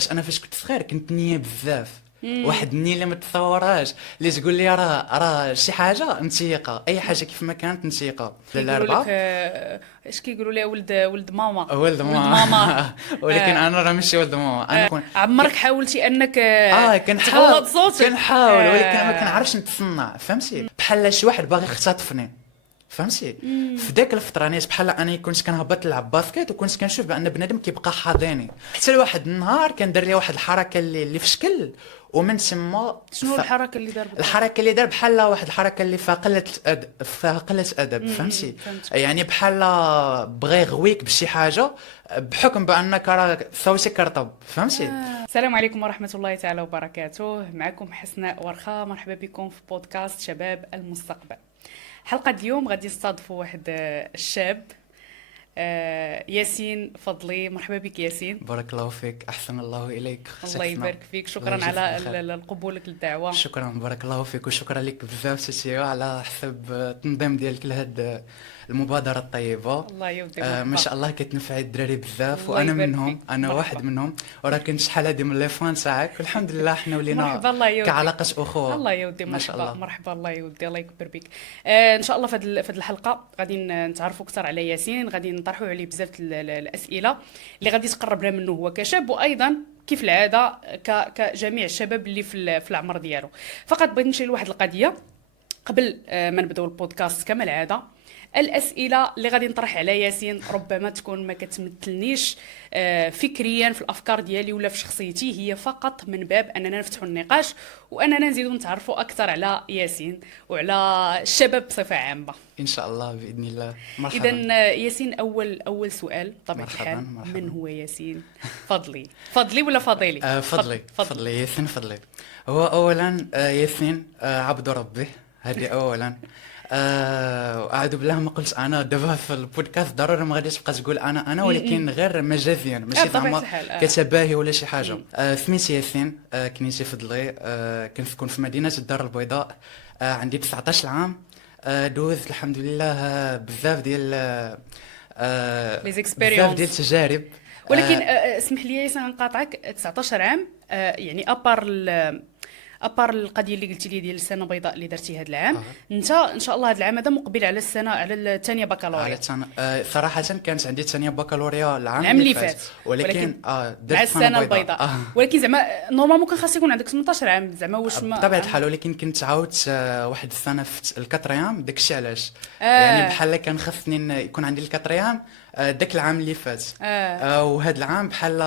لحقاش انا فاش كنت صغير كنت نيه بزاف. واحد النيه اللي ما تتصورهاش، اللي تقول لي راه شي حاجه نتيقه، اي حاجه كيف ما كانت نتيقه كيقولوا لك الاربعه. اش كيقولوا لها ولد ماما. ولد ولد ما ماما. ولكن انا راه ماشي ولد ماما، انا عمرك حاولتي انك تغلط كنحاول صوتك؟ ولكن ما كنعرفش نتصنع، فهمتي؟ بحال شي واحد باغي يختطفني، فهمتي؟ في ديك الفتره نيت بحال اني كنت كنهبط نلعب باسكيت وكنت كنشوف بان بنادم كيبقى حاضني، حتى لواحد النهار كان دار لي واحد الحركه اللي في شكل، ومن تما شنو الحركه اللي دار بالضبط؟ الحركه اللي دار بحال واحد الحركه اللي فيها قله ادب، فهمتي؟ فهمتك. يعني بحال بغى يغويك بشي حاجه بحكم بانك راه صوتك رطب، فهمتي؟ السلام عليكم ورحمة الله تعالى وبركاته. معكم حسناء ورخا، مرحبا بكم في بودكاست شباب المستقبل. حلقة اليوم غادي نستضيفوا واحد الشاب، ياسين فضلي. مرحبا بك ياسين. بارك الله فيك، احسن الله اليك اختي الله حسناء. يبارك فيك، الله شكرا يجزيك على بالخير. قبولك للدعوة. شكرا، بارك الله فيك، وشكرا لك بزاف تسيو على حسب التنظيم ديالك لهاد المبادره الطيبه. الله يودي، ما مرحبا. شاء الله كتنفعي الدراري بزاف، الله وانا يبارك منهم، فيك، انا مرحبا. واحد منهم، وراه كنت شحال هادي من لي فان تاعك، والحمد لله حنا ولينا مرحبا، الله يودي. كعلاقه اخوه. الله يودي، ما شاء مرحبا الله. مرحبا، الله يودي، الله يكبر بك. ان شاء الله في هذه الحلقه غادي نتعرفوا اكثر على ياسين، غادي نطرحوا عليه بزاف الاسئله اللي غادي تقربنا منه هو كشاب، وايضا كيف العاده كجميع الشباب اللي في العمر ديالو. فقط بغيت نمشي لواحد القضيه قبل ما نبداو البودكاست كما العاده. الاسئله اللي غادي نطرح على ياسين ربما تكون ما كتمثلنيش فكريا في الافكار ديالي ولا في شخصيتي، هي فقط من باب اننا نفتحوا النقاش واننا نزيدوا نتعرفوا اكثر على ياسين وعلى الشباب بصفه عامه. ان شاء الله باذن الله. اذا مرحبا. ياسين، اول سؤال بطبيعه مرحبا، الحال، مرحبا. من هو ياسين فضلي ولا فضيلي؟ فضلي ياسين فضلي. هو اولا ياسين عبد ربه، هذه اولا. اعوذ بالله ما قلت انا دابا في البودكاست ضروري ما غاديش تبقى تقول انا ولكن غير مجازيا، ماشي بطبيعة زعما الحال، كتباهي ولا شي حاجه. سميتي ياسين، كنيتي فضلي، كنسكن في مدينه الدار البيضاء، عندي 19 عام. دوزت الحمد لله بزاف ديال Les بزاف ديال expériences. التجارب. ولكن اسمح لي ياسين نقاطعك. 19 عام، يعني ابار القضيه اللي قلتي لي ديال السنه البيضاء اللي درتي هذا العام، انت ان شاء الله هذا العام هذا مقبل على السنه، على الثانيه على بكالوريا. صراحة كانت عندي ثانية بكالوريا العام العام اللي فات، ولكن مع درت السنه البيضاء. ولكن زعما نورمالمون كان خاص يكون عندك 18 عام، زعما واش ما بطبيعة الحال، ولكن كنت عاودت واحد السنة في الكاتريام، داكشي علاش. آه. يعني بحال كان خاصني يكون عندي الكاتريام داك العام اللي فات. وهذا العام بحال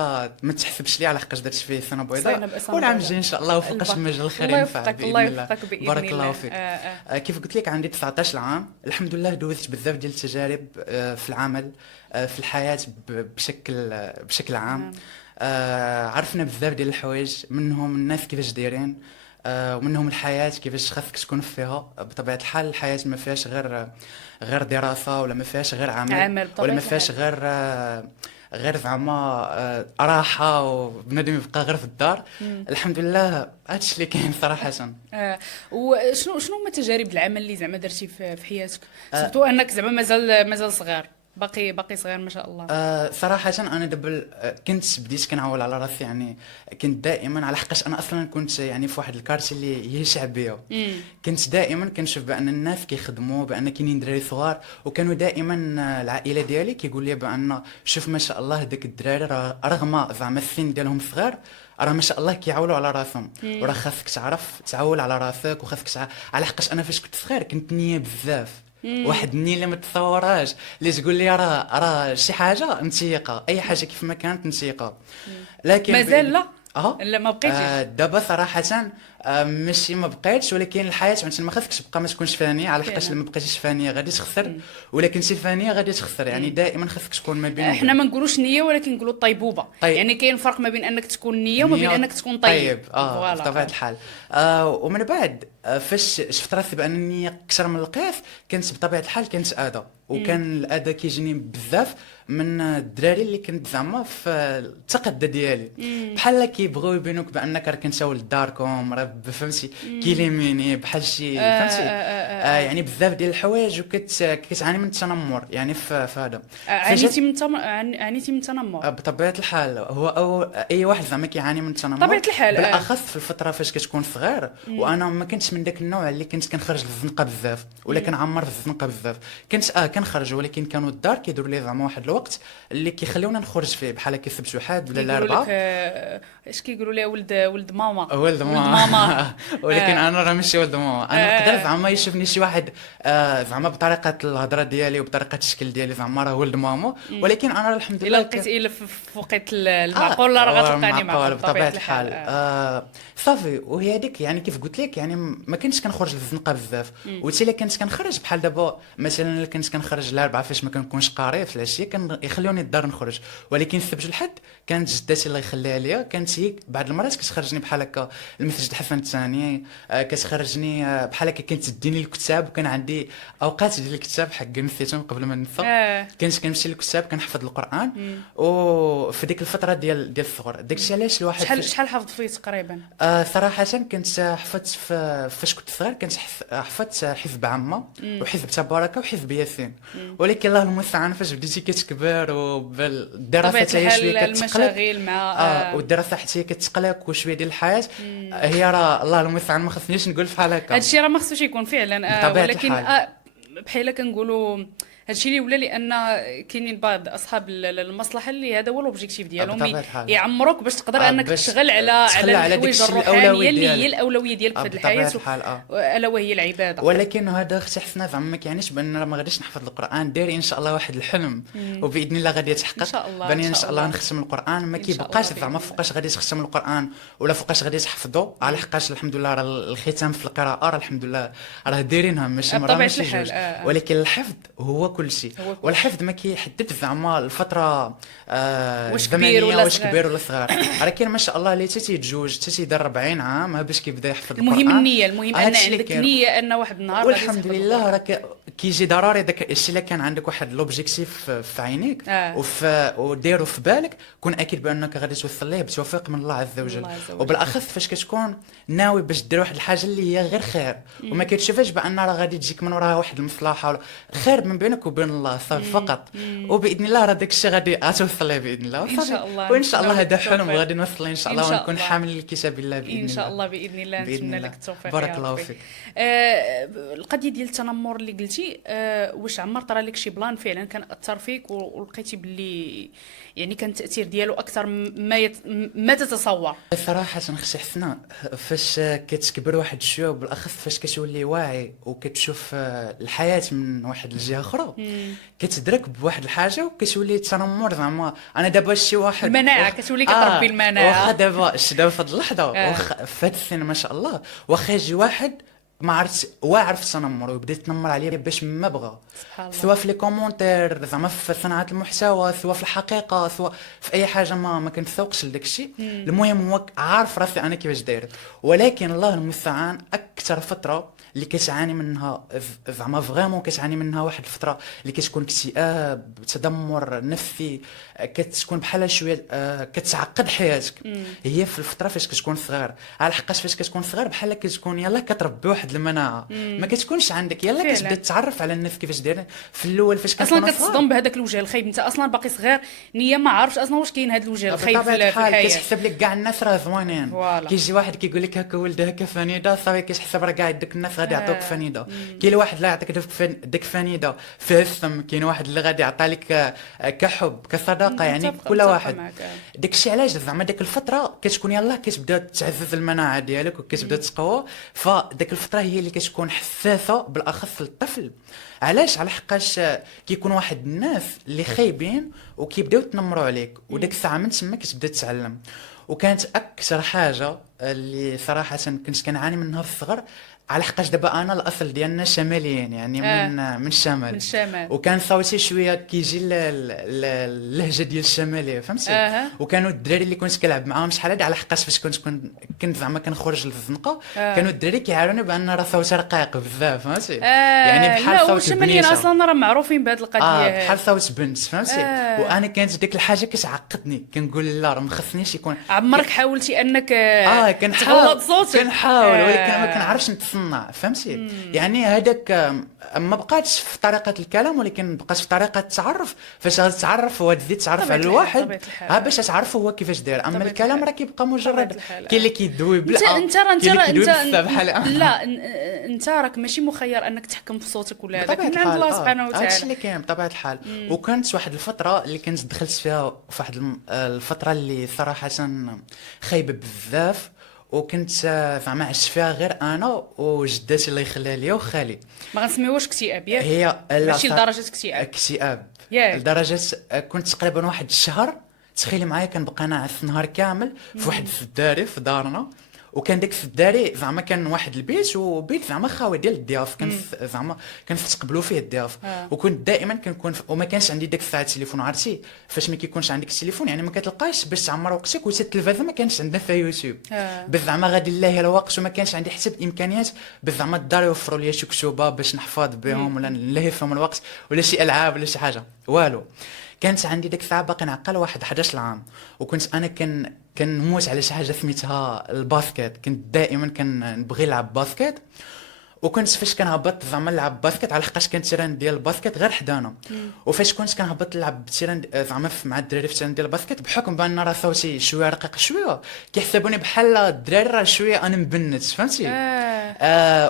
ما تحسبش لي على حقاش درت فيه سنة بيضاء، والعام الجاي ان شاء الله وفقاش المجال الخير الله ينفع يوفقك، باذن الله الله. يوفقك باذن بارك الله الله. فيك. كيف قلت لك عندي 19 عام، الحمد لله دوزت بزاف ديال التجارب في العمل، في الحياة بشكل عام. عرفنا بزاف ديال الحوايج، منهم الناس كيفاش دايرين، ومنهم الحياة كيفاش خاصك تكون فيها. بطبيعة الحال الحياة ما فيهاش غير دراسة، ولا ما فيهاش غير عمل، بطبيعة ولا ما فيهاش غير زعما راحة وبنادم يبقى غير في الدار. الحمد لله هادشي اللي كاين صراحة. وشنو هما تجارب العمل اللي زعما درتي في حياتك؟ سورتو انك زعما مازال صغير، باقي صغير ما شاء الله. صراحة أنا دابا كنت بديت كنعول على راسي، يعني كنت دائما على حقاش أنا أصلا كنت يعني في واحد الكارتي اللي هي شعبية. كنت دائما كنشوف بأن الناس كيخدموا، بأن كاينين دراري صغار، وكانوا دائما العائلة ديالي كيقول لي بأن شوف ما شاء الله داك الدراري رغم زعما السن ديالهم صغير، راه ما شاء الله كيعولوا على راسهم، وراه خاصك تعرف تعول على راسك، وخاصك على حقاش أنا فاش كنت صغير كنت نيه بزاف. واحد النيه اللي ما تتصورهاش، اللي تقول لي راه شي حاجه نتيقه، اي حاجه كيف ما كانت نتيقه. لكن مازال لا؟ لا ما بقيتيش؟ دابا صراحه ماشي ما بقيتش، ولكن الحياه ما خاصكش تبقى ما تكونش فانيه، على حقاش لما بقيتيش فانيه غادي تخسر، ولا كنتي فانيه غادي تخسر. يعني دائما خاصك تكون ما بين احنا ما نقولوش نيه، ولكن نقولوا الطيبوبه. طيب. يعني كاين فرق ما بين انك تكون نيه وما بين انك تكون طيب. بطبيعه الحال. ومن بعد فاش شفت راسي بان النيه اكثر من القياس، كانت بطبيعه الحال كانت اذى، وكان الاذى كيجيني بزاف من الدراري اللي كنت زعما في التقدة ديالي، بحال كيبغيو يبينوك بانك راه كنت ولد داركم، راه فهمتي كيليميني بحال شي فهمتي يعني بزاف ديال الحوايج، كتعاني من التنمر يعني في هذا. عانيتي من التنمر بطبيعة الحال، هو أو أي واحد زعما كيعاني من التنمر طبيعة الحال. بالأخص في الفترة فاش كتكون صغير. وأنا ما كنتش من داك النوع اللي كنت كنخرج للزنقة بزاف ولا كنعمر في الزنقة بزاف. كنت كنخرج، ولكن كانوا الدار كيديروا لي زعما واحد الوقت اللي كيخليونا نخرج فيه، بحال كيسبت واحد ولا الأربعة. اش كيقولوا لي ولد ماما ولد ماما ولكن انا راه ماشي ولد ماما. انا نقدر زعما يشوفني شي واحد زعما بطريقه الهضره ديالي وبطريقه الشكل ديالي زعما راه ولد ماما، ولكن انا راه الحمد لله الا في وقت المعقول راه غتلقاني معقول بطبيعه الحال. صافي، وهي هذيك يعني كيف قلت لك يعني ما كنتش كنخرج للزنقه بزاف. وحتى الا كنت كنخرج بحال دابا مثلا الا كنت كنخرج الاربعه فاش ما كنكونش قاري في العشيه يخلوني الدار نخرج، ولكن السبت والحد كانت جدتي الله يخليها ليا كانت هي بعض المرات كتخرجني بحال هكا المسجد حسن الثاني، كتخرجني بحال هكا كانت تديني الكتاب، وكان عندي اوقات ديال الكتاب حق نسيتهم قبل ما ننسى. كنت كنمشي للكتاب كنحفظ القران. وفي ديك الفتره ديال الصغر داكشي علاش الواحد شحال حفظت فيه تقريبا؟ صراحه كنت حفظت فاش كنت صغير كنت حفظت حزب عامه وحزب تبارك وحزب ياسين. ولكن الله المستعان فاش بديتي كتكبر والدراسه حتى هي شويه المشاغل مع والدراسه حتى هي كتقلق وشويه ديال الحياه. هي راه الله المستعان ما خصنيش نقول بحال هكا. هادشي راه ما خصوش يكون فعلا ولكن بحال كنقولوا هادشي اللي ولا لان كاينين بعض اصحاب المصلحه اللي هذا هو لوبجيكتيف ديالهم يعمروك باش تقدر انك تشتغل على الحوايج الروحانيه اللي هي الاولويه ديالك في هذه الحياه الا وهي العباده. ولكن هذا اختي حسنا زعما ما كيعنيش بان ما غاديش نحفظ القران. دايرين ان شاء الله واحد الحلم وباذن الله غادي يتحقق. باني ان شاء الله نختم القران، ما كيبقاش زعما فوقاش غادي تختم القران ولا فوقاش غادي تحفظوا، على حقاش الحمد لله راه الختام في القراءه راه الحمد لله راه دايرينها ماشي مره ماشي جوج. ولكن الحفظ هو كل شيء. والحفظ ما كيحدد زعما الفتره واش كبير ولا صغير. راه كاين ما شاء الله اللي حتى تيتزوج حتى تيدير 40 عام باش كيبدا يحفظ المهم القران. النيه، المهم ان عندك نيه ان واحد النهار والحمد لله راه كيجي ضروري داك الشيء. الا كان عندك واحد لوبجيكتيف في عينيك وديرو في بالك، كون اكيد بانك غادي توصل ليه بتوفيق من الله عز وجل. وبالاخص فاش كتكون ناوي باش دير واحد الحاجه اللي هي غير خير وما كتشوفش بان راه غادي تجيك من وراها واحد المصلحه ولا خير من بينك وبين الله صافي فقط. وباذن الله راه داك الشيء غادي توصل ليه باذن الله. ان شاء الله وان شاء الله هذا حلم وغادي نوصل ان شاء الله ونكون حامل لكتاب الله باذن الله. ان شاء الله باذن الله. نتمنى لك التوفيق. بارك الله فيك. القضيه ديال التنمر اللي قلتي، واش عمر طرا لك شي بلان فعلا كان اثر فيك ولقيتي باللي يعني كان التاثير ديالو اكثر ما تتصور؟ صراحه اختي حسناء فاش كتكبر واحد شويه وبالاخص فاش كتولي واعي وكتشوف الحياه من واحد الجهه اخرى كتدرك بواحد الحاجه وكتولي التنمر زعما. انا دابا شي واحد المناعه كتولي كتربي المناعه. واخا دابا في هاد اللحظه في هاد السن ما شاء الله واخا يجي واحد ما عرفت واعر في التنمر ويبدا يتنمر عليا باش ما بغى، سواء في لي كومونتير زعما في صناعه المحتوى، سواء في الحقيقه، سواء في اي حاجه ما كنتسوقش لداك الشيء. المهم هو عارف راسي انا كيفاش داير. ولكن الله المستعان اكثر فتره اللي كتعاني منها زعما فريمون كتعاني منها واحد الفتره اللي كتكون اكتئاب، تدمر نفسي، كتكون بحال شويه كتعقد حياتك. هي في الفتره فاش كتكون صغير، على حقاش فاش كتكون صغير بحال كتكون يلاه كتربي واحد المناعه ما كتكونش عندك، يلاه كتبدا تتعرف على الناس كيفاش دايرين. في الاول فاش اصلا كتصدم بهذاك الوجه الخايب، انت اصلا باقي صغير نيه ما عارفش اصلا واش كاين هذا الوجه الخايب في الحياه. كتحسب لك كاع الناس راه زوينين، كيجي واحد كيقول لك هكا ولده هكا فنيده صافي كتحسب راه كاع داك الناس غادي يعطوك فنيده. كاين واحد لا يعطيك ديك فنيده فيها السم، كاين واحد اللي غادي يعطي لك كحب كصداقه، يعني كل واحد داك الشيء. علاش زعما داك الفتره كتكون يلاه كتبدا تعزز المناعه ديالك وكتبدا تقوى. فداك الفتره هي اللي كتكون حساسه بالاخص للطفل. علاش؟ على حقاش كيكون واحد الناس اللي خايبين وكيبداو يتنمروا عليك، وداك الساعه من تما كتبدا تتعلم. وكانت اكثر حاجه اللي صراحه كنت كنعاني منها في الصغر على حقاش دابا انا الاصل ديالنا شماليين يعني من الشمال. من الشمال. وكان صوتي شويه كيجي اللهجه ديال الشماليه فهمتي. وكانوا الدراري اللي كنت كنلعب معاهم شحال هادي على حقاش فاش كنت زعما كنخرج للزنقه كانوا الدراري كيعاونوني بان راه صوتي رقيق بزاف فهمتي. يعني بحال صوت الشماليين اصلا راه معروفين بهذه القضيه. بحال صوت بنت فهمتي. وانا كانت ديك الحاجه كتعقدني كنقول لا راه ما خصنيش يكون. عمرك حاولتي انك كنحاول صوتك؟ كنحاول ولكن ما كنعرفش نتصنع فهمتي. يعني هذاك ما بقاتش في طريقه الكلام ولكن بقات في طريقه التعرف. فاش غتعرف وتزيد تعرف على الواحد باش تعرفوا هو كيفاش داير. اما الكلام راه كيبقى مجرد كاين اللي كيدوي بلا انت لا انت راك ماشي مخير انك تحكم في صوتك ولا هذاك من عند الله سبحانه وتعالى. هادشي اللي كاين بطبيعه الحال. وكانت واحد الفتره اللي كنت دخلت فيها في واحد الفتره اللي صراحه خايبه بزاف. وكنت زعما عشت فيها غير انا وجداتي الله يخليها ليا وخالي. ما غنسميوهاش اكتئاب ياك؟ هي ماشي لدرجه اكتئاب لدرجه كنت تقريبا واحد الشهر تخيلي معايا كنبقى ناعس النهار كامل في واحد الداري في دارنا. وكان داك في الداري زعما كان واحد البيت وبيت زعما خاوي ديال الضياف كان زعما كنستقبلوا فيه الضياف. وكنت دائما كنكون وما كانش عندي داك الساعه التليفون. عرفتي فاش ما كيكونش عندك التليفون يعني ما كتلقاش باش تعمر وقتك. وحتى التلفازه ما كانش عندنا فيها يوتيوب باش زعما غادي لله الوقت. وما كانش عندي حتى الامكانيات باش زعما الدار يوفروا لي شي كتوبه باش نحفظ بهم ولا نلهي فيهم الوقت ولا شي العاب ولا شي حاجه والو. كانت عندي ديك الساعه باقي نعقل واحد 11 عام. وكنت انا كنموت على شي حاجه سميتها الباسكيت. كنت دائما كنبغي نلعب باسكيت. وكنت فاش كنهبط زعما نلعب باسكيت على حقاش كان التيران ديال الباسكيت غير حدانا. وفاش كنت كنهبط نلعب التيران زعما مع الدراري في التيران ديال الباسكيت بحكم بان راه صوتي شويه رقيق شويه كيحسبوني بحال الدراري راه شويه انا مبنت فهمتي.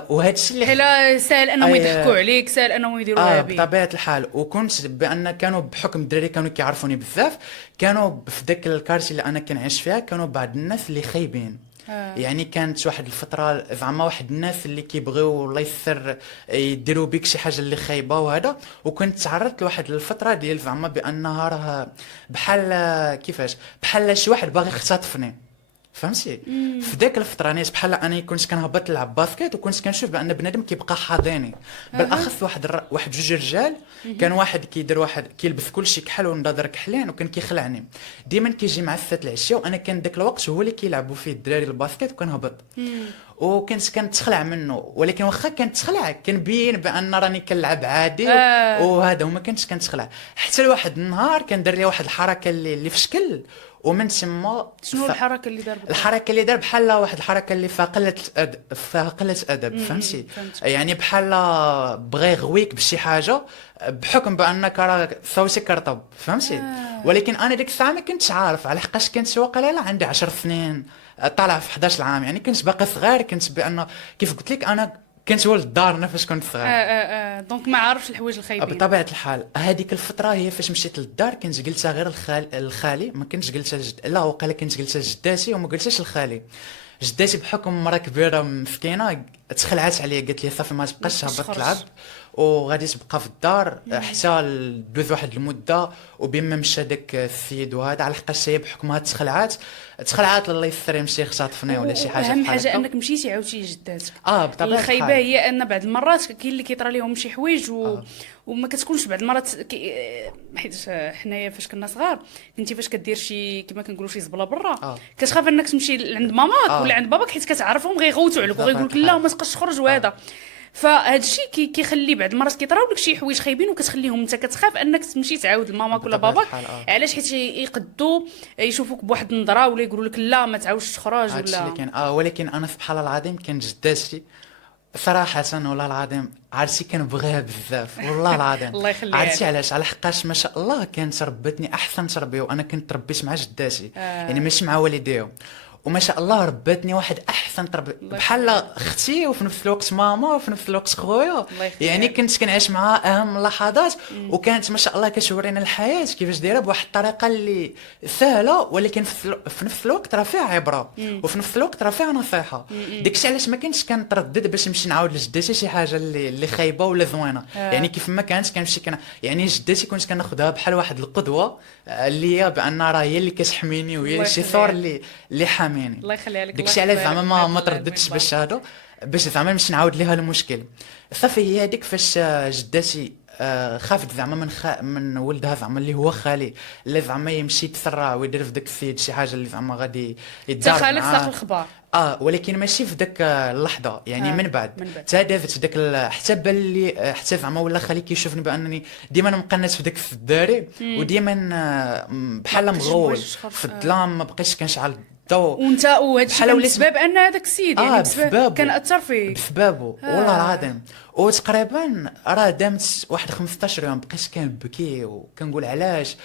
وهذا الشيء اللي حيلا ساهل انهم يضحكوا عليك ساهل انهم يديروها بك بطبيعه الحال. وكنت بان كانوا بحكم الدراري كانوا كيعرفوني بزاف كانوا في داك الكارتي اللي انا كنعيش فيها كانوا بعض الناس اللي خايبين. يعني كانت واحد الفتره زعما واحد الناس اللي كيبغيو الله يسر يديروا بك شي حاجه اللي خايبه وهذا. وكنت تعرضت لواحد الفتره ديال زعما بانها راه بحال كيفاش بحال شي واحد باغي يختطفني فهمتي. في ديك الفتره نيت بحال انا كنت كنهبط نلعب باسكيت وكنت كنشوف بان بنادم كيبقى حاضيني بالاخص واحد جوج رجال. كان واحد كيدير واحد كيلبس كلشي كحل ونضادر كحلين وكان كيخلعني ديما كيجي مع السات العشيه. وانا كان داك الوقت هو اللي كيلعبوا فيه الدراري الباسكيت وكنهبط. وكنت كنتخلع منه ولكن واخا كنتخلع كنبين بان راني كنلعب عادي وهذا وما كنتش كنتخلع. حتى لواحد النهار كندير لي واحد الحركه اللي في شكل ومن تما شنو الحركه اللي دار؟ الحركه اللي دار بحال واحد الحركه اللي فيها قله ادب فهمتي. يعني بحال بغى يغويك بشي حاجه بحكم بانك راه صوتك رطب فهمتي. ولكن انا ديك الساعه ما كنتش عارف على حقاش كنت واقيلا عندي 10 سنين طالع في 11 عام. يعني كنت باقي صغير كنت بان كيف قلت لك انا كنت ولد دارنا فاش كنت صغير. دونك ما عارفش الحوايج الخايبين بطبيعه الحال. هذيك الفتره هي فاش مشيت للدار كنت جلسها غير الخالي ما كنتش جلسها لا وقيلا كنت جلسها جداتي وما قلتش الخالي. جداتي بحكم مرا كبيره مسكينه تخلعت عليا قالت لي صافي ما تبقاش تهبط تلعب وغادي تبقى في الدار حتى دوز واحد المده. وبما مشى داك السيد وهذا على حقاش هي بحكمها تخلعات الله يسر يمشي يخطفني ولا شي حاجه. اهم حاجه انك مشيتي عاوتي لجداتك. بطبيعه الخايبه هي ان بعض المرات كاين اللي كيطرى لهم شي حوايج وما كتكونش بعض المرات حيت حنايا فاش كنا صغار كنتي فاش كدير شي كما كنقولوا شي زبله برا كتخاف انك تمشي عند ماماك ولا عند باباك حيت كتعرفهم غيغوتوا عليك وغيقول لك لا ما تبقاش تخرج وهذا. فهاد الشيء كيخلي بعض المرات كيطراو لك شي حوايج خايبين وكتخليهم انت كتخاف انك تمشي تعاود لماماك ولا باباك علاش حيت يقدوا يشوفوك بواحد النظره ولا يقولوا لك لا ما تعاودش تخرج ولا كان ولكن انا سبحان الله العظيم كان جداتي صراحه والله العظيم عرفتي كنبغيها بزاف والله العظيم. الله يخليها. عرفتي علاش؟ على حقاش ما شاء الله كانت ربتني احسن تربيه. وانا كنت تربيت مع جداتي يعني ماشي مع والديهم. وما شاء الله ربتني واحد احسن تربيه بحال اختي وفي نفس الوقت ماما وفي نفس الوقت خويا. يعني كنت كنعيش معها اهم اللحظات وكانت ما شاء الله كتورينا الحياه كيفاش دايره بواحد الطريقه اللي سهله ولكن في نفس الوقت راه فيها عبره وفي نفس الوقت راه فيها نصيحه. داكشي علاش ما كنتش كنتردد باش نمشي نعاود لجدتي شي حاجه اللي خايبه ولا زوينه. يعني كيف ما كانت كنمشي يعني جدتي كنت كناخذها بحال واحد القدوه اللي هي بان راه هي اللي كتحميني وهي شي صور اللي حاميني. الله يخليها لك. داكشي علاش زعما ما ترددتش باش هادو. باش زعما باش نعاود ليها المشكل. صافي هي هذيك فاش جداتي خافت زعما من ولدها زعما اللي هو خالي، اللي زعما يمشي يتسرع ويدير في داك السيد شي حاجه اللي زعما غادي تا يتضارب خالك معاه. ساق الخبار. ولكن ماشي في داك اللحظه، يعني من بعد حتى دازت في داك حتى بان لي حتى زعما ولا خالي كيشوفني بانني ديما مقنت في داك الداري، وديما بحال مغول في الظلام، ما بقيتش كنشعل الضوء. وانت وهادشي كان بسبب ان هذاك السيد يعني بسبب كان اثر فيك بسببه والله العظيم. وتقريبا راه دامت واحد 15 يوم بقيت كنبكي وكنقول علاش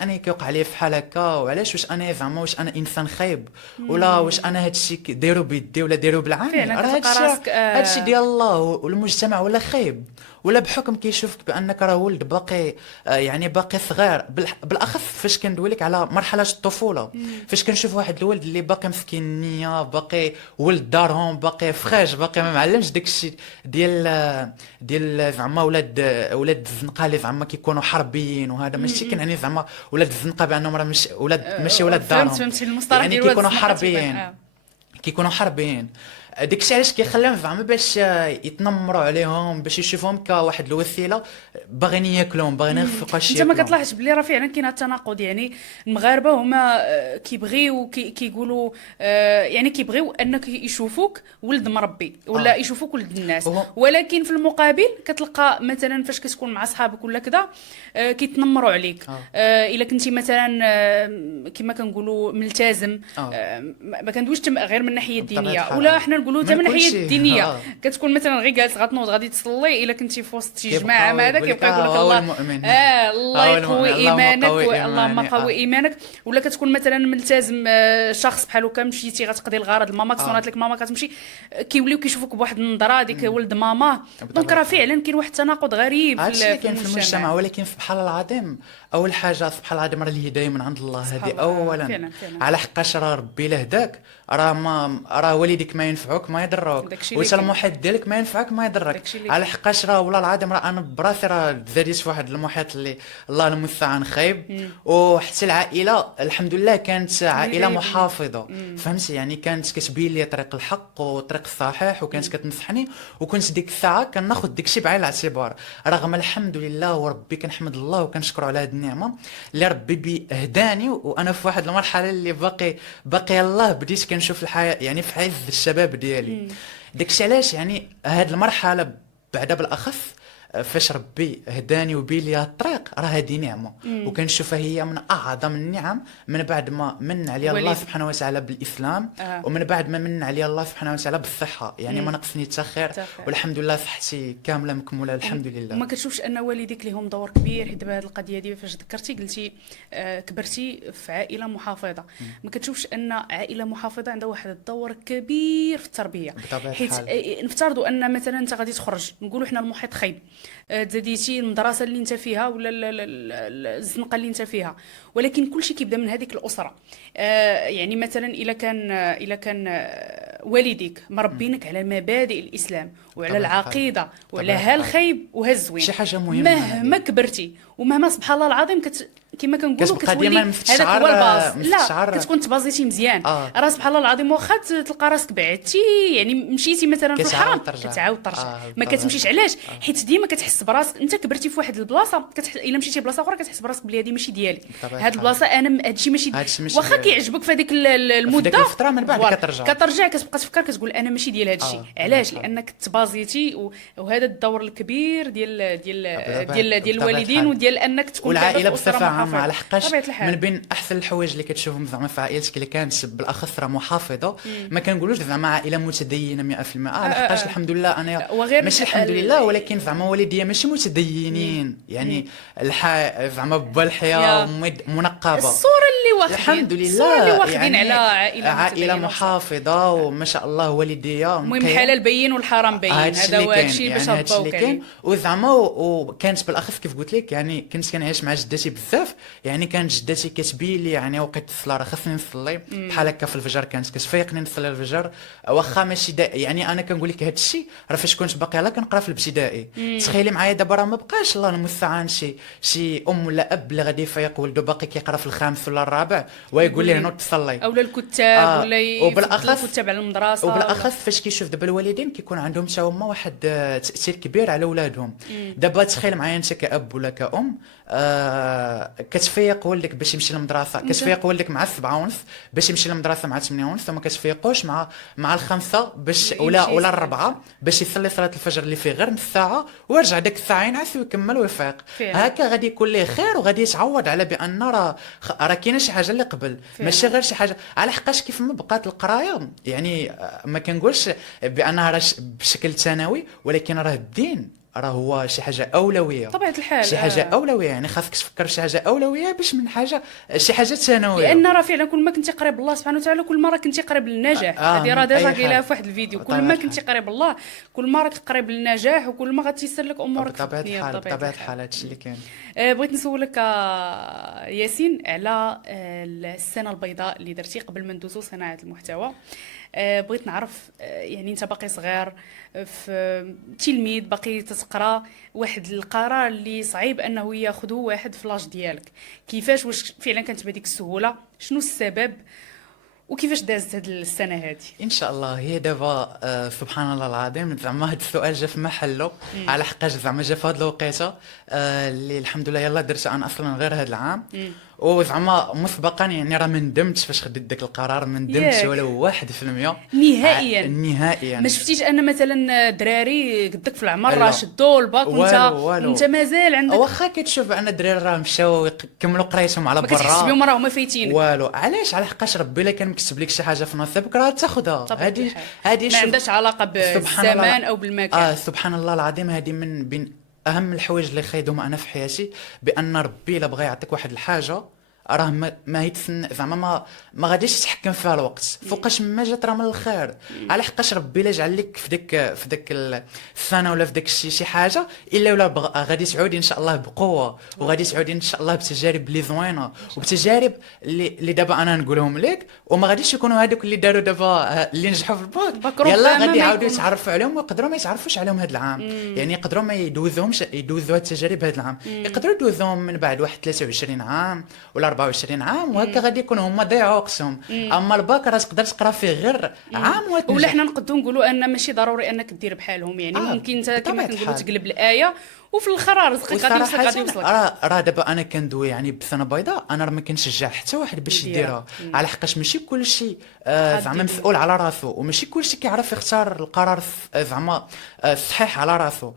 انا كيوقع لي فحال هكا، وعلاش واش انا زعما واش انا انسان خايب، ولا واش انا هادشي دايرو بيدي ولا دايرو بالعين. راه هادشي ديال الله، والمجتمع ولا خايب ولا بحكم كيشوفك بانك راه ولد باقي يعني باقي صغير. بالاخص فاش كندوي لك على مرحله الطفوله، فاش كنشوف واحد الولد اللي باقي مسكين النيه، باقي ولد دارهم، باقي فخاج، باقي ما معلمش داكشي ديال زعما ولاد الزنقه اللي زعما كيكونوا حربيين. وهذا ماشي كنعني زعما ولاد الزنقه بانهم راه ماشي ولاد دارهم، فهمت المصطلح يعني ديال كيكونوا حربيين. داكشي علاش كيخليهم زعما باش يتنمروا عليهم، باش يشوفوهم كواحد الوسيله باغيين ياكلوهم، باغيين يخفقوا شي. انت ما كتلاحظش بلي راه فعلا كاين التناقض؟ يعني المغاربه هما كيبغيو كيقولوا يعني كيبغيو انك يشوفوك ولد مربي ولا يشوفوك ولد الناس، ولكن في المقابل كتلقى مثلا فاش كتكون مع صحابك ولا كذا كيتنمروا عليك. الا كنتي مثلا كما كنقولوا ملتزم، ما كندويش غير من الناحيه الدينيه، ولا حنا نقولوا حتى من الناحيه الدينيه. كتكون مثلا غير جالس غتنوض غادي تصلي، الا كنتي في وسط شي جماعه مع هذا كيبقى يقول لك الله الله يقوي ايمانك، اللهم قوي ايمانك. ولا كتكون مثلا ملتزم شخص بحال هكا، مشيتي غتقضي الغرض، ماما صونات لك، ماما كتمشي كيوليو كيشوفوك بواحد النظره ديك ولد ماما. دونك راه فعلا كاين واحد التناقض غريب في المجتمع. ولكن سبحان الله العظيم، اول حاجه سبحان الله العظيم راه الهدايه من عند الله، هذه اولا فعلا. على حقاش راه ربي له هداك، راه والديك ما ينفعوك ما يضروك، واش المحيط ديالك ما ينفعك ما يضرك. على حقاش راه والله العظيم راه انا براسي راه زاديت في واحد المحيط اللي الله المستعان خايب. وحتى العائله الحمد لله كانت عائله محافظه، فهمتي؟ يعني كانت كتبين لي طريق الحق وطريق الصحيح، وكانت كتنصحني، وكنت ديك الساعه كناخذ داكشي بعين الاعتبار، رغم الحمد لله وربي كنحمد الله وكنشكر على هذه النعمه اللي ربي هداني. وانا في واحد المرحله اللي باقي الله بديت كنشوف الحياه يعني في عز الشباب ديالي. داكشي علاش يعني هاد المرحله بعدا بالاخص فاش ربي هداني وبين لي الطريق، راه هذه نعمه وكنشوفها هي من اعظم النعم، من بعد ما من عليا الله سبحانه وتعالى بالاسلام، ومن بعد ما من عليا الله سبحانه وتعالى بالصحه. يعني ما نقصني حتى خير، والحمد لله صحتي كامله مكموله الحمد لله. وما كتشوفش ان والديك لهم دور كبير؟ حيت دابا هذه القضيه دي فاش ذكرتي قلتي كبرتي في عائله محافظه، ما كتشوفش ان عائله محافظه عندها واحد الدور كبير في التربيه؟ حيت نفترضوا ان مثلا انت غادي تخرج، نقولوا حنا المحيط خايب، تزاديتي المدرسه اللي انت فيها ولا الزنقه اللي انت فيها، ولكن كل شيء كيبدا من هذيك الاسره. يعني مثلا الا كان والديك مربينك على مبادئ الاسلام وعلى العقيده وعلى هالخيب وهالزوين، شي حاجه مهمه مهما كبرتي ومهما سبحان الله العظيم كما كنقولوا كتولي هذاك هو الباز. لا كتكون تبازيتي مزيان، راه سبحان الله العظيم واخا تلقى راسك بعدتي، يعني مشيتي مثلا في الحرام كتعاود ترجع، ما كتمشيش. علاش؟ حيت ديما كتحس براسك انت كبرتي في واحد البلاصه، الا مشيتي بلاصه اخرى كتحس براسك بلي هذه ماشي ديالي، هاد البلاصه انا هادشي ماشي واخا كيعجبك في هذيك المده، الفتره من بعد كترجع كتبقى تفكر كتقول انا ماشي ديال هادشي. علاش؟ لانك تبازيتي، وهذا الدور الكبير ديال الوالدين وديال انك تكون والعائله بصفه عامه. على حقاش من بين احسن الحوايج اللي كتشوفهم زعما في عائلتك اللي كانت بالاخص راه محافظه، ما كنقولوش زعما عائله متدينه 100%، على حقاش الحمد لله انا ماشي الحمد لله، ولكن زعما والديا ماشي متدينين، يعني زعما با الحياه منقبه. الصوره اللي واخدين الحمد لله يعني على عائله محافظه وما شاء الله والديا المهم الحلال بين والحرام بين، هذا هو الشيء باش هبطوا كاين. وزعما وكانت بالاخص كيف قلت لك يعني كنت كنعيش مع جدتي بزاف، يعني كانت جدتي كتبي لي يعني وقت الصلاه راه خاصني نصلي بحال هكا في الفجر، كانت كتفيقني نصلي الفجر. واخا ماشي يعني انا كنقول لك هذا الشيء راه فاش كنت باقي يلاه كنقرا في الابتدائي. تخيلي معايا دابا راه ما بقاش الله المستعان شي ام ولا اب اللي غادي يفيق ولده باقي كيقرا في الخامس ولا الرابع ويقول ليه نوض تصلي. اولا الكتاب ولا وبالاخص الكتاب على المدرسه. وبالاخص فاش كيشوف دابا الوالدين كيكون عندهم حتى هما واحد تاثير كبير على اولادهم. دابا تخيل معايا انت كاب ولا كأم كتفيق ولدك باش يمشي للمدرسه، كتفيق ولدك مع 7:30 باش يمشي للمدرسه مع 8:30، وما كتفيقوش مع الخمسة باش ولا الربعة باش يصلي صلاه الفجر اللي فيه غير نص ساعه ويرجع داك الساعه ينعس ويكمل ويفيق. هكا غادي يكون ليه خير وغادي يتعود على بان راه كاينه شي حاجه اللي قبل ماشي غير شي حاجه. على حقاش كيف ما بقات القرايه يعني ما كنقولش بانها راه بشكل ثانوي، ولكن راه الدين راه هو شي حاجه اولويه طبيعه الحال. شي حاجه اولويه، يعني خاصك تفكر في شي حاجه اولويه باش من حاجه شي حاجه ثانويه. لان راه فعلا كل ما كنتي قريب الله سبحانه وتعالى كل ما راه كنتي قريب للنجاح. هذه راه ديجا قايلها في واحد الفيديو، كل ما كنتي قريب الله كل ما راك قريب للنجاح وكل ما غتيسر لك امورك في الدنيا. بطبيعه الحال هادشي اللي كاين. بغيت نسولك ياسين على السنه البيضاء اللي درتي قبل ما ندوزو صناعه المحتوى. بغيت نعرف يعني انت باقي صغير في تلميذ باقي تتقرا، واحد القرار اللي صعيب انه ياخذه واحد في لاج ديالك، كيفاش واش فعلا كانت بهذيك السهوله؟ شنو السبب وكيفاش دازت هذه السنه هذه؟ ان شاء الله هي دابا سبحان الله العظيم زعما هذا السؤال جا في محله على حقاش زعما جا في هذه الوقيته اللي الحمد لله يلا درت انا اصلا غير هذا العام. وزعما مسبقا يعني راه ما ندمتش فاش خديت داك القرار، ما ندمتش ولو 1% نهائيا. نهائيا ما شفتيش ان مثلا دراري قدك في العمر راه شدوا الباك وانت مازال عندك؟ واخا كتشوف ان الدراري راه مشاو يكملوا قرايتهم على برا، ما كتحس بهم راهما فايتين والو. علاش؟ على حقاش ربي الا كان مكتب لك شي حاجه في نصيبك راه تاخذها. هذه ما عندهاش علاقه بالزمان او بالمكان. سبحان الله العظيم هذه من بين اهم الحوايج اللي خايدهم انا في حياتي، بان ربي الا بغى يعطيك واحد الحاجه راه ما يتسنى زعما ما غاديش تتحكم فيها الوقت فوقاش ما جات راه من الخير. على حقاش ربي الا جعل لك في داك السنه ولا في داك الشيء شي حاجه الا ولا غادي تعودي ان شاء الله بقوه، وغادي تعودي ان شاء الله بتجارب اللي زوينه وبتجارب اللي دابا انا نقولهم لك، وما غاديش يكونوا هذوك اللي داروا دابا اللي نجحوا في الباك يلا غادي يعاودوا يتعرفوا عليهم ويقدروا ما يتعرفوش عليهم هذا العام. يعني يقدروا ما يدوزوهمش يدوزوا هاد التجارب هذا العام، يقدروا يدوزوهم من بعد واحد 23 عام ولا 24 عام وهكا غادي يكونوا هما ضيعوا وقتهم. اما الباك راه تقدر تقرا فيه غير عام وتنجح. ولا حنا نقدروا نقولوا ان ماشي ضروري انك دير بحالهم، يعني ممكن انت كما كنقولوا تقلب الايه وفي الاخر رزقك غادي يوصلك. راه دابا انا كندوي يعني بسنه بيضاء انا راه ما كنشجع حتى واحد باش يديرها، على حقاش ماشي كلشي زعما مسؤول على راسو، وماشي كلشي كيعرف يختار القرار زعما صحيح على راسو.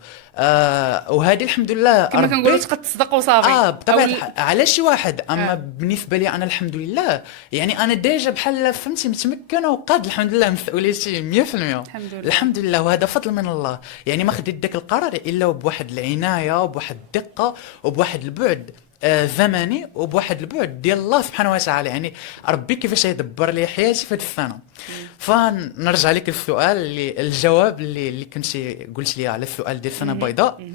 وهذه الحمد لله كما كنقولوا تقد تصدق وصافي. بطبيعه على شي واحد. اما بالنسبه لي انا الحمد لله يعني انا ديجا بحال فهمتي متمكنه وقاد الحمد لله مسؤوليتي 100%. الحمد لله وهذا فضل من الله. يعني ما خديت داك القرار الا بواحد العنايه وبواحد الدقه وبواحد البعد زمني وبواحد البعد ديال الله سبحانه وتعالى. يعني ربي كيفاش يدبر لي حياتي في هذه السنه. فنرجع لك السؤال الجواب اللي كنتي قلت لي على السؤال ديال السنه البيضاء.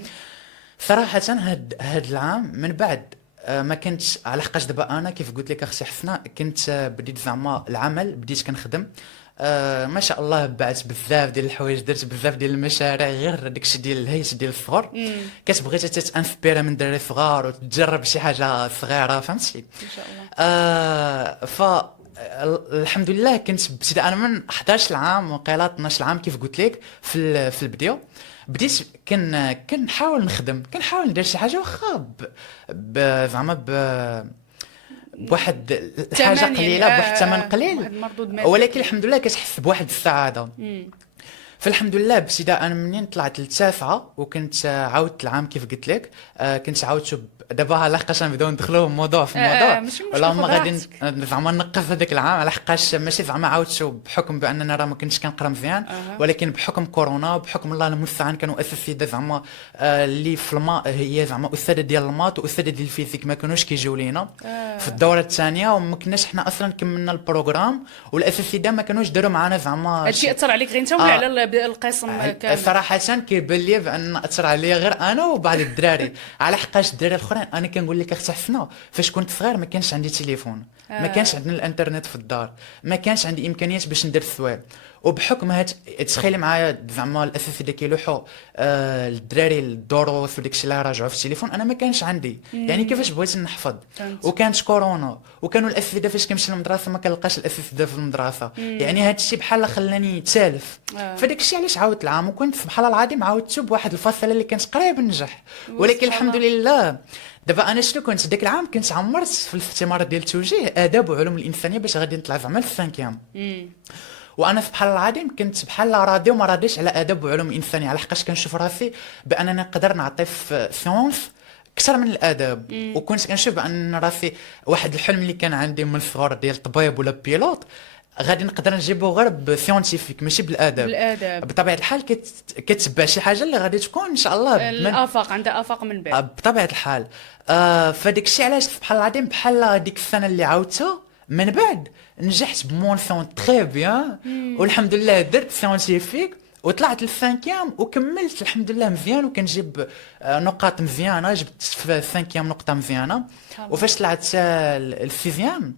صراحه هاد العام من بعد ما كنتش على حقاش دابا انا كيف قلت لك اختي حسناء كنت بديت زعما العمل بديت كنخدم ما شاء الله بعت بزاف ديال الحوايج، درت بزاف ديال المشاريع غير داكشي ديال الهيت ديال الصغر. كتبغي تتانسبيرا من دراري صغار وتجرب شي حاجه صغيره فهمتي ان شاء الله. الحمد لله كنت ابتداء من 11 عام وقيله 12 عام كيف قلت لك في البدايه بديت كنحاول نخدم كنحاول ندير شي حاجه واخا زعما بواحد الحاجه قليله بواحد الثمن قليل، ولكن الحمد لله كتحس بواحد السعاده. فالحمد لله ابتداء منين طلعت للتاسعه وكنت عاودت العام كيف قلت لك كنت عاودت دابا لحقاش نبداو ندخلوا موضوع في موضوع ولا ما غادي زعما نقص هذاك العام على حقاش ماشي زعما عاودت بحكم باننا راه ما كنتش كنقرا مزيان ولكن بحكم كورونا وبحكم الله المستعان كانوا اساتذه زعما اللي في هي زعما استاذه ديال الماط واستاذه ديال الفيزيك ما كانوش كيجيو لينا في الدوره الثانيه وما كناش حنا اصلا كملنا البروغرام والاساتذه ما كانوش داروا معنا زعما هادشي اثر عليك غير انت ولا على القسم كامل؟ صراحه كيبان لي بان اثر عليا غير انا وبعض الدراري على حقاش الدراري الاخرين اخرين انا كنقول لك اختي حسنه فاش كنت صغير ما كانش عندي تليفون ما كانش عندنا الانترنت في الدار ما كانش عندي امكانيات باش ندير الثوال وبحكم تخيلي معايا زعما الاساتذه كيلوحوا الدراري الدروس وداك الشيء اللي راجعوا في التليفون انا ما كانش عندي يعني كيفاش بغيت نحفظ وكانت كورونا وكانوا الاساتذه فاش كنمشي للمدرسه ما كنلقاش الاساتذه في المدرسه يعني هذا الشيء بحال خلاني تالف فداك الشيء علاش عاودت العام وكنت سبحان الله العظيم عاودت بواحد الفصل اللي كانت قريب ننجح ولكن الحمد لله دابا انا شنو كنت داك العام كنت عمرت في الاختبار ديال التوجيه اداب وعلوم الانسانيه باش غادي نطلع زعما الفانكيام وانا سبحان الله العظيم كنت بحال راضي وما راضيش على ادب وعلوم انسانيه على حقاش كنشوف راسي بانني نقدر نعطي في سيونس اكثر من الاداب وكنت كنشوف بان راسي واحد الحلم اللي كان عندي من الصغر ديال الطبيب ولا بيلوت غادي نقدر نجيبه غير بسيونتيفيك ماشي بالاداب بطبيعه الحال كتبع شي حاجه اللي غادي تكون ان شاء الله الافاق عندها افاق من بعد بطبيعه الحال فداك الشيء علاش سبحان الله العظيم بحال ديك السنه اللي عاودتها من بعد نجحت بمونسيون تري بيان والحمد لله درت سيونتيفيك وطلعت للفانكيام وكملت الحمد لله مزيان وكنجيب نقاط مزيانه جبت في الفانكيام نقطه مزيانه وفاش طلعت الفيزيام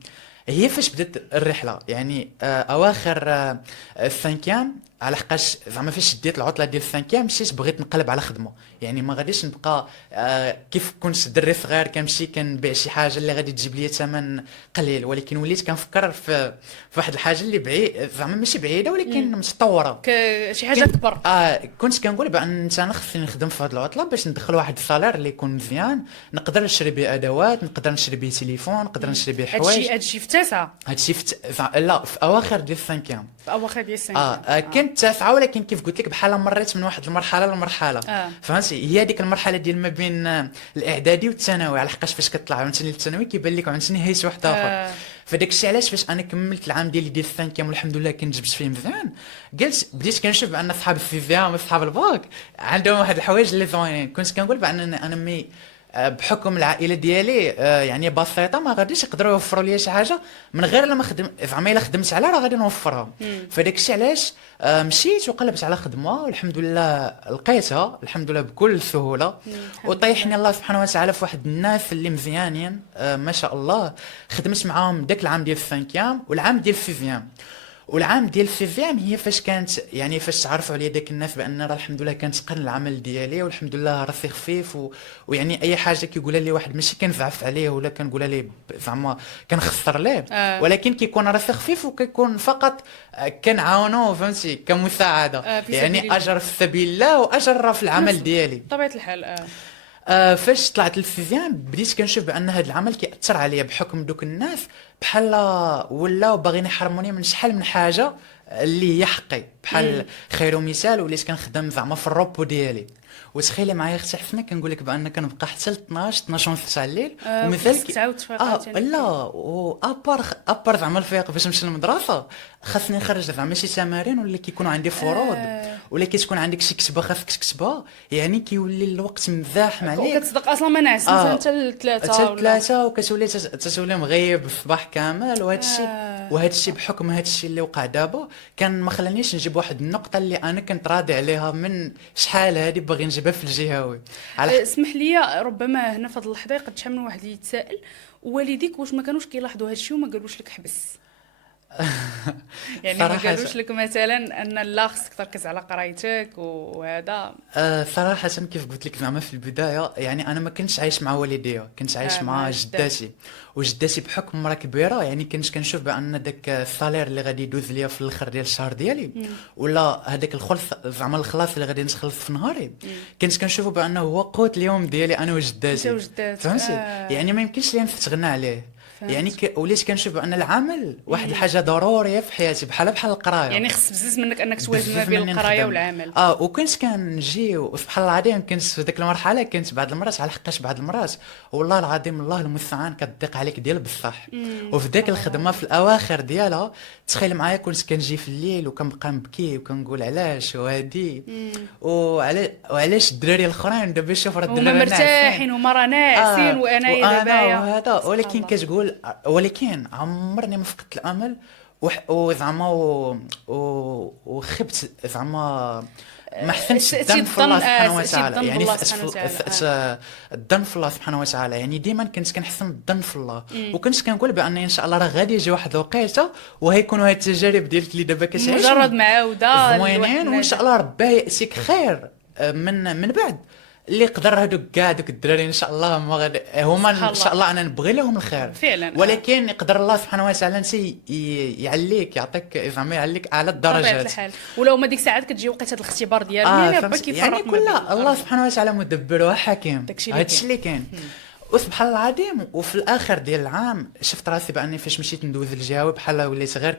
هي فاش بدات الرحله يعني اواخر الفانكيام على حقاش زعما فاش ديت العطله ديال الفانكيام مشيت بغيت نقلب على خدمه يعني ما غاديش نبقى كيف كنت دري صغير كنمشي كنبيع شي حاجه اللي غادي تجيب لي ثمن قليل ولكن وليت كنفكر في واحد الحاجه اللي بعيد زعما ماشي بعيده ولكن متطوره شي حاجه كبر كنت كنقول بان انا خصني نخدم في هذه العطله باش ندخل واحد الصالير اللي يكون مزيان نقدر نشري به ادوات نقدر نشري به تليفون نقدر نشري به حوايج هادشي في التاسعه هادشي لا في اواخر ديال الفانكيام في اواخر ديال السنه كنت تاسعه ولكن كيف قلت لك بحال مريت من واحد المرحله لمرحله فهمتي هي هذيك المرحله ديال ما بين الاعدادي والثانوي على حقاش فاش كطلع عاوتاني للثانوي كيبان لك عاوتاني هيت واحد اخر فداك الشيء علاش فاش انا كملت العام ديالي ديال الثانكيام والحمد لله كنت جبت فيه مزيان قلت بديت كنشوف بان صحاب الفيزياء وصحاب الباك عندهم واحد الحوايج اللي زوينين كنت كنقول بان انا مي بحكم العائله ديالي يعني بسيطه ما غاديش يقدروا يوفروا لي شي حاجه من غير لما خدم زعما الا خدمت عليها راه غادي نوفرها فداك الشيء علاش مشيت وقلبت على خدمه والحمد لله لقيتها الحمد لله بكل سهوله وطيحني الله سبحانه وتعالى في واحد الناس اللي مزيانين ما شاء الله خدمت معاهم داك العام ديال الفانكيام والعام ديال الفيزيام والعام ديال الفيزيام هي فاش كانت يعني فاش تعرفوا عليا داك الناس بان راه الحمد لله كنتقن العمل ديالي والحمد لله راسي خفيف ويعني اي حاجه كيقولها لي واحد ماشي كنزعف عليه ولا كنقولها ليه زعما كنخسر ليه ولكن كيكون راسي خفيف وكيكون فقط كنعاونو فهمتي كمساعده يعني اجر في سبيل الله واجر في العمل ديالي بطبيعه الحال فاش طلعت للفيزيام بديت كنشوف بان هذا العمل كيأثر عليا بحكم دوك الناس بحال ولاو باغيين يحرموني من شحال من حاجه اللي هي حقي بحال خير مثال وليت كنخدم زعما في الروبو ديالي وتخيلي معايا اختي حسنه كنقول لك بان كنبقى حتى ل 12 ونص تاع الليل ومثال تعاود تفيق لا ابار زعما الفيق باش نمشي للمدرسه خاصني نخرج زعما شي تمارين ولا كيكونوا عندي فروض ولا كتكون عندك شي كتبه خاصك تكتبها يعني كيولي الوقت مزاحم عليك وكتصدق اصلا ما نعس مثلا حتى ثلاثه وكتولي مغيب الصباح كامل وهذا الشيء بحكم هذا الشيء اللي وقع دابا كان ما خلانيش نجيب واحد النقطه اللي انا كنت راضي عليها من شحال هذه باغي نجيبها في الجهوي اسمح لي ربما هنا في هذه اللحظه قد شحال من واحد يتساءل والديك واش ما كانوش كيلاحظوا هذا الشيء وما قالوش لك حبس يعني ما قالوش لك مثلا ان لا خصك تركز على قرايتك وهذا صراحه كيف قلت لك زعما في البدايه يعني انا ما كنتش عايش مع والديا كنت عايش مع جداتي وجداتي بحكم مرا كبيره يعني كنت كنشوف بان داك الصالير اللي غادي يدوز ليا في الاخر ديال الشهر ديالي ولا هذاك الخلص زعما الخلاص اللي غادي نخلص في نهاري كنت كنشوفه بانه هو قوت اليوم ديالي انا وجداتي فهمتي يعني ما يمكنش لي نستغنى عليه يعني وليت كنشوف بان العمل واحد الحاجه ضروريه في حياتي بحال القرايه يعني خص بزز منك انك توازن ما بين القرايه والعمل وكنت كنجي وسبحان الله العظيم كنت في ديك المرحله كنت بعض المرات على حقاش بعض المرات والله العظيم الله المستعان كتضيق عليك ديال بصح وفي ديك الخدمه في الاواخر ديالها تخيل معايا كنت كنجي في الليل وكنبقى نبكي وكنقول علاش وهادي وعلاش الدراري الاخرين دابا شوف راه الدراري مرتاحين وما راه ناعسين وانايا دابا ولكن كتقول ولكن عمرني ما فقدت الامل وزعما وخبت زعما ما حسنتش الظن في الله سبحانه وتعالى، يعني الظن في الله سبحانه وتعالى، يعني ديما كنت كنحسن الظن في الله، وكنت كنقول بان ان شاء الله راه غادي يجي واحد الوقيته وهيكونوا هاد التجارب ديالك اللي دابا كتعيش مجرد معاوده زوينين، وان شاء الله ربي ياتيك خير من بعد. اللي قدر هذوك كاع دوك الدراري ان شاء الله ما غادي هما ان شاء الله انا نبغي لهم الخير فعلا، ولكن يقدر الله سبحانه وتعالى انت يعليك، يعطيك زعما يعليك اعلى الدرجات. ولو ما ديك الساعات كتجي وقيته الاختبار ديالو يعني ربي كيفرق يعني كل الله سبحانه وتعالى مدبر وحكيم، هادشي اللي كاين. وسبحان الله العظيم. وفي الاخر ديال العام شفت راسي باني فاش مشيت ندوز الجهوي بحال وليت غير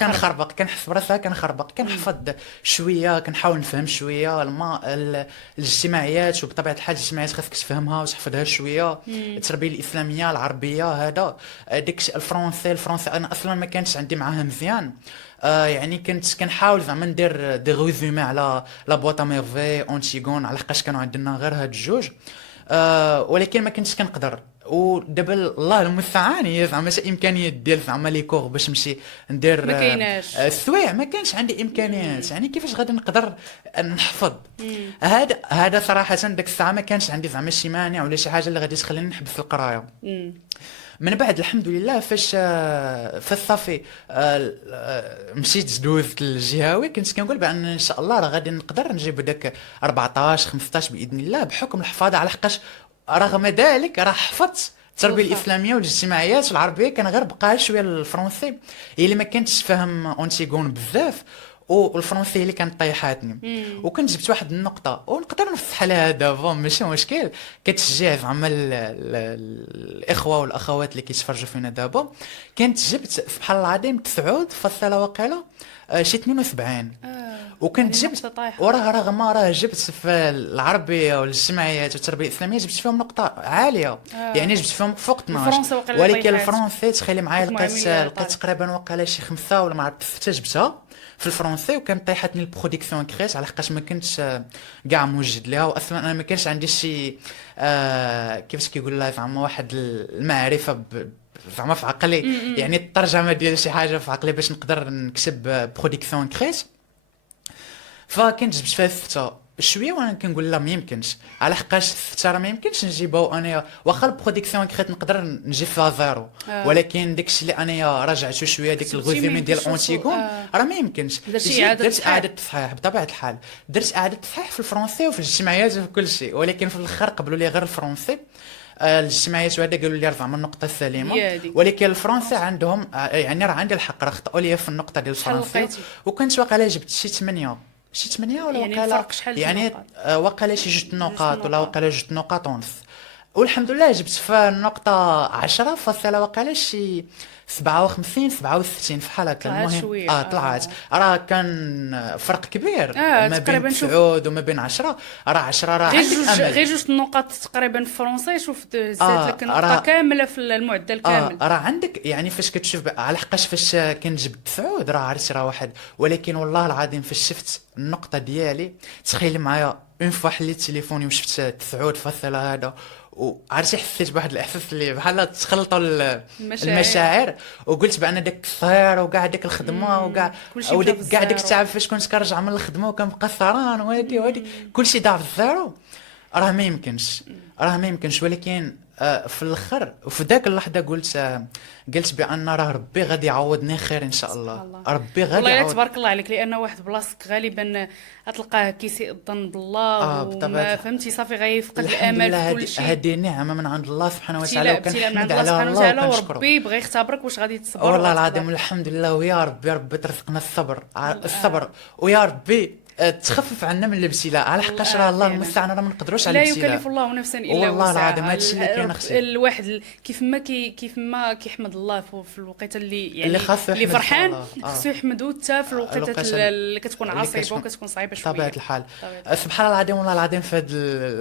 كنخربق، كنحس براسي كنخربق، كنحفظ شويه، كنحاول نفهم شويه الاجتماعيات، وبطبيعه الحال الاجتماعيات خاصك تفهمها وتحفظها شويه، التربيه الاسلاميه العربيه هذا ديك الفرونسي انا اصلا ما كانش عندي معاها مزيان. يعني كنت كنحاول زعما ندير دي ريزومي على لا بواطا ميرفي اونتيغون، على حقاش كانوا عندنا غير هاد الجوج، ولكن ما كنتش كنقدر. ودابا الله المستعان هي زعما امكانيات ديال زعما لي كور باش نمشي ندير ما كايناش السوايع، ما كانش عندي امكانيات. يعني كيفاش غادي نقدر نحفظ هذا صراحه داك الساعه ما كانش عندي زعما شي مانع ولا شي حاجه اللي غادي تخليني نحبس القرايه. من بعد الحمد لله فاش صافي مشيت دوزت الجهوي، كنت كنقول بان ان شاء الله راه غادي نقدر نجيب داك 14 15 باذن الله بحكم الحفاظه، على حقاش رغم ذلك راه حفظت التربيه الاسلاميه والاجتماعيات والعربيه، كان غير بقى شويه الفرنسي اللي ما كنتش فاهم اونتيغون بزاف، والفرنسيه اللي كانت طيحاتني. وكنت جبت واحد النقطه ونقدر نفتح عليها دابا ماشي مشكل، كتشجع زعما الاخوه والاخوات اللي كيتفرجوا فينا دابا. كنت جبت سبحان الله العظيم 9 واقيلا شي 72 وكنت جبت وراه راه جبت في العربيه والاجتماعيات والتربيه الاسلاميه جبت فيهم نقطه عاليه، يعني جبت فيهم فوق 12. ولكن الفرنسي تخيلي معايا لقيت تقريبا واقيلا شي 5 ولا ما عرفت حتى جبتها في الفرنسي، وكانت طيحتني البرودكسيون كريت على حقاش ما كنتش كاع موجد ليها، واصلا انا ما كانش عندي شي كيفاش كيقول لها زعما واحد المعرفه زعما في عقلي، يعني الترجمه ديال شي حاجه في عقلي باش نقدر نكتب برودكسيون كريت. فكنت جبت فيها 6 شويه وانا كنقول لا ما يمكنش، على حقاش 6 راه ما يمكنش نجيبها انا واخا البرودكسيون كريت نقدر نجيب فيها زيرو، ولكن داكشي اللي انايا راجعته شويه ديك الغوزيمي ديال اونتيغون راه ما يمكنش. درت اعاده تصحيح بطبيعه الحال، درت اعاده تصحيح في الفرنسي وفي الاجتماعيات وفي كل شيء، ولكن في الاخر قبلوا لي غير الفرنسي. الاجتماعيات وهذا قالوا لي زعما النقطه السليمه، ولكن الفرنسي عندهم يعني راه عندي الحق، راه خطأوا لي في النقطه ديال الفرنسي، وكنت واقيلا جبت شي 8 ولا يعني وقاله يعني وقاله شي 2 نقاط ولا وقاله 2 نقاط ونص، والحمد لله جبت في النقطه 10 فاصله وقاله شي 57 67 في حال هكا. المهم طلعت راه كان فرق كبير ما بين 9 وما بين 10. راه 10 راه غير 2 نقاط تقريبا في الفرنسي. شوف زادت لك نقطه كامله في المعدل كامل. راه عندك يعني فاش كتشوف على حقاش فاش كنجبد 9 راه عرفت راه واحد، ولكن والله العظيم فاش شفت النقطه ديالي تخيل معايا اون فوا حليت تليفوني وشفت 9 فاصله هذا، وعرفتي حسيت بواحد الاحساس اللي بحال تخلطوا المشاعر، وقلت بان داك الصهير وكاع داك الخدمه وكاع كاع داك التعب فاش كنت كنرجع من الخدمه وكنبقى سهران وهادي كلشي ضاع في الزيرو. راه ما يمكنش ولكن في الاخر وفي ذاك اللحظه قلت بان راه ربي غادي يعوضني خير ان شاء الله. ربي غادي والله تبارك الله عليك، لان واحد بلاصتك غالبا غتلقاه كيسيء الظن بالله وما فهمتي صافي غيفقد الامل في كل شيء. هذه نعمه من عند الله سبحانه وتعالى، وكنحمد على الله سبحانه وتعالى، وربي بغى يختبرك واش غادي تصبر. والله العظيم الحمد لله، ويا ربي ترزقنا الصبر ويا ربي تخفف عنا من الابتلاء، على حقاش راه الله المستعان راه ما نقدروش على الابتلاء. لا يكلف الله نفسا الا وسعها. والله العظيم هادشي اللي كاين اختي. الواحد كيف ما كيحمد الله في الوقيته اللي يعني اللي فرحان خصو يحمدو حتى في الوقيته اللي كتكون عصيبه وكتكون صعيبه شويه. بطبيعه الحال سبحان الله العظيم. والله العظيم في هذا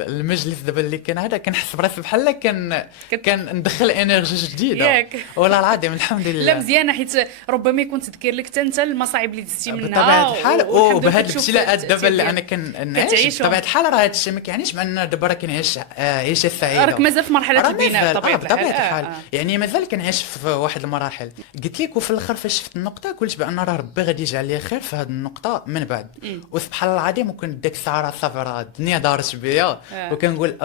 المجلس دابا اللي كان هذا كنحس براسي بحال كان ندخل انرجي جديده. والله العظيم الحمد لله. لا مزيانه، حيت ربما يكون تذكر لك حتى انت المصاعب اللي دزتي منها بطبيعه الحال، وبهذا الابتلاء الابتلاءات دابا اللي انا كنعيش كتعيشهم. بطبيعه الحال راه هذا الشيء ما كيعنيش بان دابا راه كنعيش عيشه سعيده، راك مازال في مرحله راه البناء مازال بطبيعه بطبيعه الحال الحال. يعني مازال كنعيش في واحد المراحل. قلت لك وفي الاخر فاش شفت النقطه قلت بان راه ربي غادي يجعل لي خير في هذه النقطه من بعد. وسبحان الله العظيم وكنت ديك الساعه راه صافي راه الدنيا دارت بيا وكنقول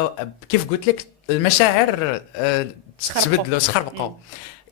كيف قلت لك المشاعر تبدلوا تخربقوا.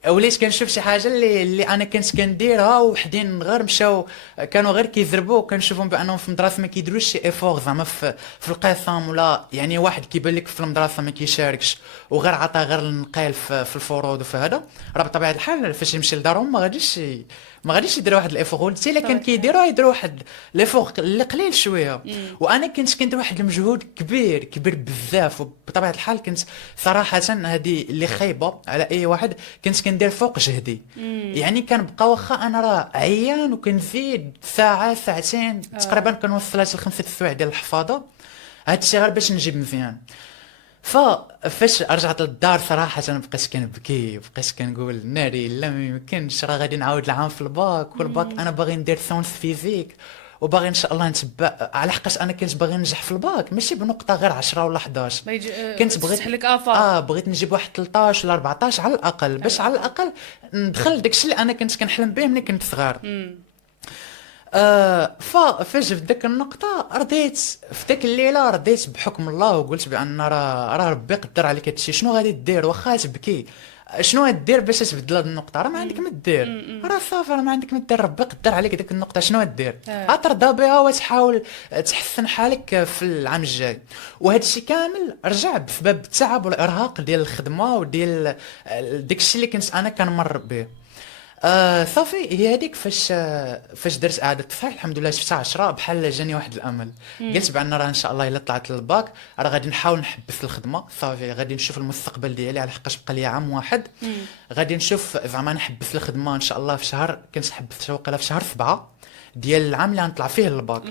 وليت كنشوف شي حاجه اللي انا كنت كنديرها وحدين غير مشاو كانوا غير كيضربوا وكنشوفهم بانهم في المدرسه ما كيديروش شي ايفور زعما في القسم، ولا يعني واحد كيبان لك في المدرسه ما كيشاركش وغير عطا غير النقيل في الفروض وفي هذا، راه بطبيعه الحال فاش يمشي لدارهم ما غاديش يدير واحد الايفور. ولتي الا كان يديروا واحد الايفور اللي قليل شويه. وانا كنت كندير واحد المجهود كبير بزاف، وبطبيعه الحال كنت صراحه هذه اللي خايبه على اي واحد، كنت كندير فوق جهدي. يعني كنبقى واخا انا راه عيان وكنزيد ساعه ساعتين تقريبا كنوصل لخمسة سوايع ديال الحفاظه، هذا الشيء غير باش نجيب مزيان. فاش رجعت للدار صراحه انا بقيت كنبكي وبقيت كنقول ناري لا ما يمكنش، راه غادي نعاود العام في الباك، والباك انا باغي ندير ساينس فيزيك وباغي ان شاء الله نتبع على حقاش انا كنت باغي ننجح في الباك ماشي بنقطه غير 10 ولا 11. كنت بغيت تسحلك افا بغيت نجيب واحد 13 ولا 14 على الاقل باش على الاقل ندخل داكشي اللي انا كنت كنحلم به ملي كنت صغير. فاش في ديك النقطة رضيت في ديك الليلة رضيت بحكم الله وقلت بأن راه ربي قدر عليك هادشي. شنو غادي دير واخا تبكي؟ شنو غدير باش تبدل هاد النقطة؟ راه ما عندك ما دير، راه صافي راه ما عندك ما دير، ربي قدر عليك ديك النقطة شنو غدير؟ غترضى بها وتحاول تحسن حالك في العام الجاي. وهذا الشيء كامل رجع بسبب التعب والإرهاق ديال الخدمة وديال داكشي اللي كنت أنا كنمر به. صافي هي هذيك فاش درت اعاده تصحيح الحمد لله شفتها 10 بحال جاني واحد الامل. قلت بان راه ان شاء الله الا طلعت للباك راه غادي نحاول نحبس الخدمه، صافي غادي نشوف المستقبل ديالي على حقاش بقى لي عام واحد. غادي نشوف زعما نحبس الخدمه ان شاء الله في شهر، كنت حبست وقيله في شهر 7 ديال العام اللي غنطلع فيه للباك.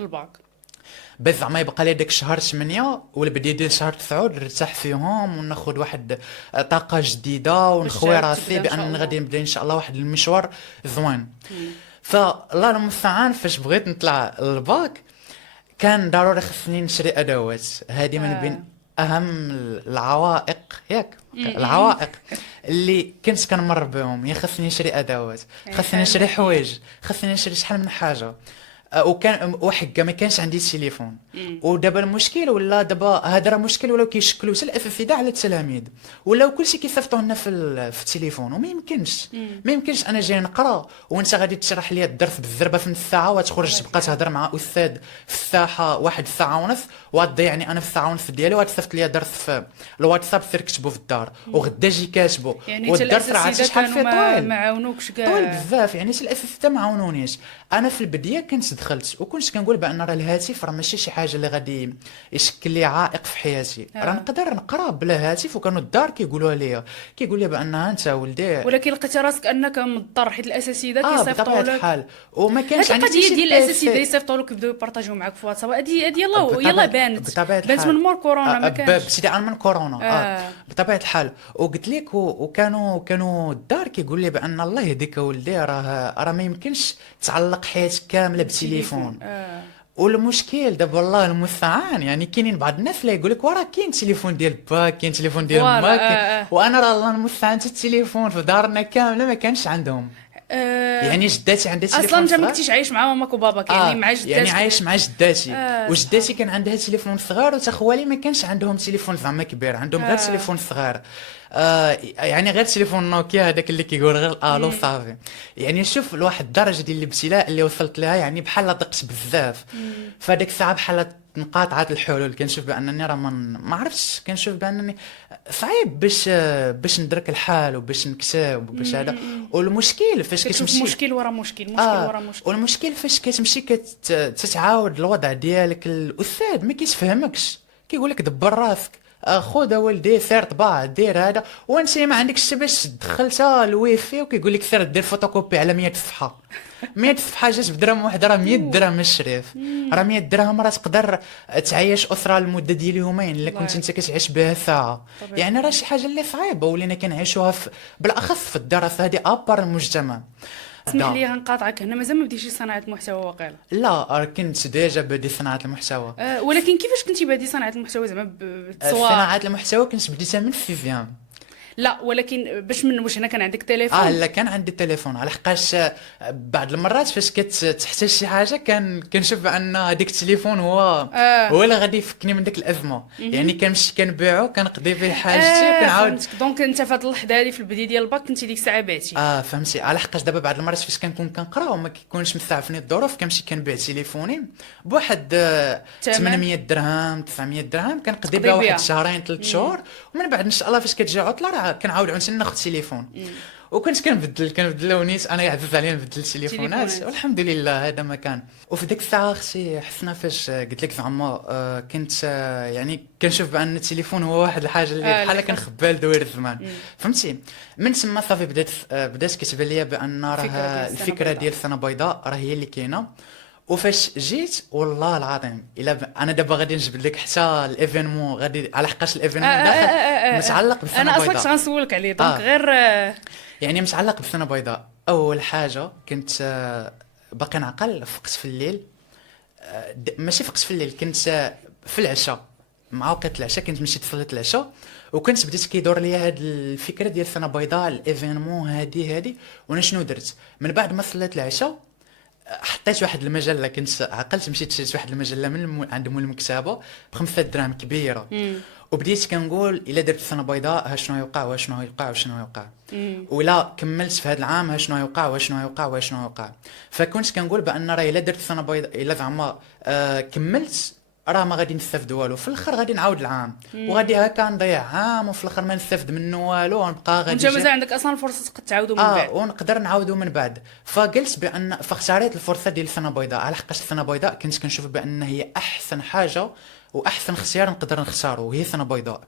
باش زعما يبقى لي داك الشهر 8 والبدايه ديال شهر 9 نرتاح فيهم وناخذ واحد طاقه جديده ونخوي راسي بان غادي نبدا ان شاء الله واحد المشوار زوين. فالله المستعان فاش بغيت نطلع للباك كان ضروري خصني نشري ادوات. هذه من بين اهم العوائق العوائق اللي كنت كنمر بهم. يا خصني نشري ادوات، خصني نشري حوايج، خصني نشري شحال من حاجه. وكان وحقا ما كانش عندي تليفون. ودابا المشكل ولا دابا هذا راه مشكل ولاو كيشكلوا حتى الاساتذه على التلاميذ ولاو كلشي كيصيفطوا لنا في التليفون. وما يمكنش انا جاي نقرا وانت غادي تشرح لي الدرس بالزربه في نص ساعه وتخرج تبقى تهضر مع استاذ في الساحه واحد ساعه ونص وتضيعني انا في الساعه ونص ديالي وتصيفط لي درس في الواتساب سير كتبو في الدار وغدا جي كاتبو. يعني والدرس راه عرفتي شحال فيه طويل، ما عاونوكش كاع طويل بزاف. يعني الاساتذه ما عاونونيش. انا في البدايه كنت دخلت وكنت كنقول بان راه الهاتف راه ماشي شي حاجه اللي غادي يشكل لي عائق في حياتي. راه نقدر نقرا بلا هاتف. وكانوا الدار كيقولوا لي بان انت ولدي، ولكن لقيتي راسك انك مضطر حيت الاساتذه كيصيفطوا بطبيعه لك. الحال وما كانش هاد عندي القضيه ديال الاساتذه يصيفطوا لك يبداو يبارطاجيو معاك في واتساب هذه يلاه بانت من مور كورونا ما كانش ابتداء من كورونا. بطبيعه الحال وقلت لك وكانوا الدار كيقول لي بان الله يهديك ولدي راه ما يمكنش تعلق حياتك كامله بالتليفون. والمشكل دابا الله المستعان يعني كاينين بعض الناس اللي يقول لك وراه كاين تليفون ديال باك كاين تليفون ديال ماك وانا راه الله المستعان حتى التليفون في دارنا كامله ما كانش عندهم. يعني جداتي عندها تليفون اصلا انت ما كنتيش عايش مع ماماك وباباك يعني مع جداتك يعني عايش مع جداتي. وجداتي كان عندها تليفون صغير وتخوالي ما كانش عندهم تليفون زعما كبير، عندهم غير تليفون صغير. يعني غير تليفون نوكيا هذاك اللي كيقول غير الو صافي. يعني شوف لواحد الدرجه ديال الابتلاء اللي وصلت لها يعني بحال ضقت بزاف. فديك الساعه بحال انقطعت الحلول. كنشوف بانني راه ما عرفتش، كنشوف بانني صعيب باش ندرك الحال وباش نكتب وباش هذا. والمشكل فاش كتمشي مشكل ورا مشكل ورا مشكل. والمشكل فاش كتمشي تتعاود الوضع ديالك الاستاذ ما كيتفهمكش، كيقول لك دبر راسك خذ ولدي سير طباع دير هذا وانت ما عندكش باش دخلتها الويفي وكيقول لك سير دير فوتوكوبي على 100 صفحه. 100 صفحه جات بدرهم واحد راه 100 درهم الشريف. راه 100 درهم راه تقدر تعيش اسره لمده ديال يومين الا كنت انت كتعيش بها ساعه. يعني راه شي حاجه اللي صعيبه ولينا كنعيشوها بالاخص في الدراسه هذه ابار المجتمع. اسمح لي غنقاطعك هنا، مازال ما بديتيش صناعه المحتوى واقيلا؟ لا كنت ديجا بادي صناعه المحتوى. ولكن كيفاش كنتي بادي صناعه المحتوى زعما بالتصوير؟ صناعه المحتوى كنت بديتها من فيفيان. لا ولكن باش من واش هنا كان عندك تليفون؟ لا كان عندي تليفون، على حقاش بعض المرات فاش كتحتاج شي حاجه كنشوف بان هذاك التليفون هو اللي غادي يفكني من ديك الازمه. يعني كنمشي كنبيعو كنقضي به حاجتي وكنعاود. دونك انت في هذه اللحظه هذه في البدايه ديال الباك كنتي ديك الساعه بعتي؟ فهمتي، على حقاش دابا بعض المرات فاش كنكون كنقرا وما كيكونش مسعفني الظروف كنمشي كنبيع تليفوني بواحد 800 درهم 900 درهم، كنقضي بها واحد شهرين 3 شهور، ومن بعد ان شاء الله فاش كتجي عطله راه كنعاود عاونتني ناخذ تليفون. وكنت كنبدل لونيت، انا عزيز عليا نبدل التليفونات والحمد لله هذا ما كان. وفي ديك الساعه اختي حسنا فاش قلت لك زعما كنت يعني كنشوف بان التليفون هو واحد الحاجه اللي بحال كنخبيها لدوير الزمان. فهمتي، من تما صافي بدات كتبان ليا بان راه الفكره ديال سنه بيضاء راه هي اللي كاينه. وفاش جيت والله العظيم انا دابا غادي نجبد لك حتى الايفينمون غادي، على حقاش الايفينمون داخل متعلق بالسنه البيضاء. بيضاء. انا اصلا غنسولك عليه دونك غير يعني متعلق بالسنه بيضاء. اول حاجه كنت باقي نعقل، فقت في الليل، ماشي فقت في الليل، كنت في العشاء مع وقت العشاء كنت مشيت صليت العشاء، وكنت بديت كيدور ليا هاد الفكره ديال سنه بيضاء الايفينمون هادي. وانا شنو درت من بعد ما صليت العشاء؟ حطيت واحد المجله، كنت عقلت مشيت شريت واحد المجله من عند مول المكتبه ب5 دراهم كبيره. وبديت كنقول الا درت سنه بيضاء ها شنو يوقع وشنو يوقع وشنو يوقع، ولا كملت في هذا العام ها شنو يوقع وشنو يوقع وشنو يوقع. فكنت كنقول بان راه الا درت سنه بيضاء الا زعما كملت راه ما غادي نستافد والو، في الاخر غادي نعاود العام وغادي هكا نضيع عام وفي الاخر ما نستافد منه والو، ونبقى غادي انت مازال عندك اصلا فرصه تعاودوا من بعد. ونقدر نعاودوا من بعد. فقلت بان فاختاريت الفرصه ديال السنه بيضاء، على حقاش السنه بيضاء كنت كنشوف بان هي احسن حاجه واحسن اختيار نقدر نختارو وهي سنه بيضاء.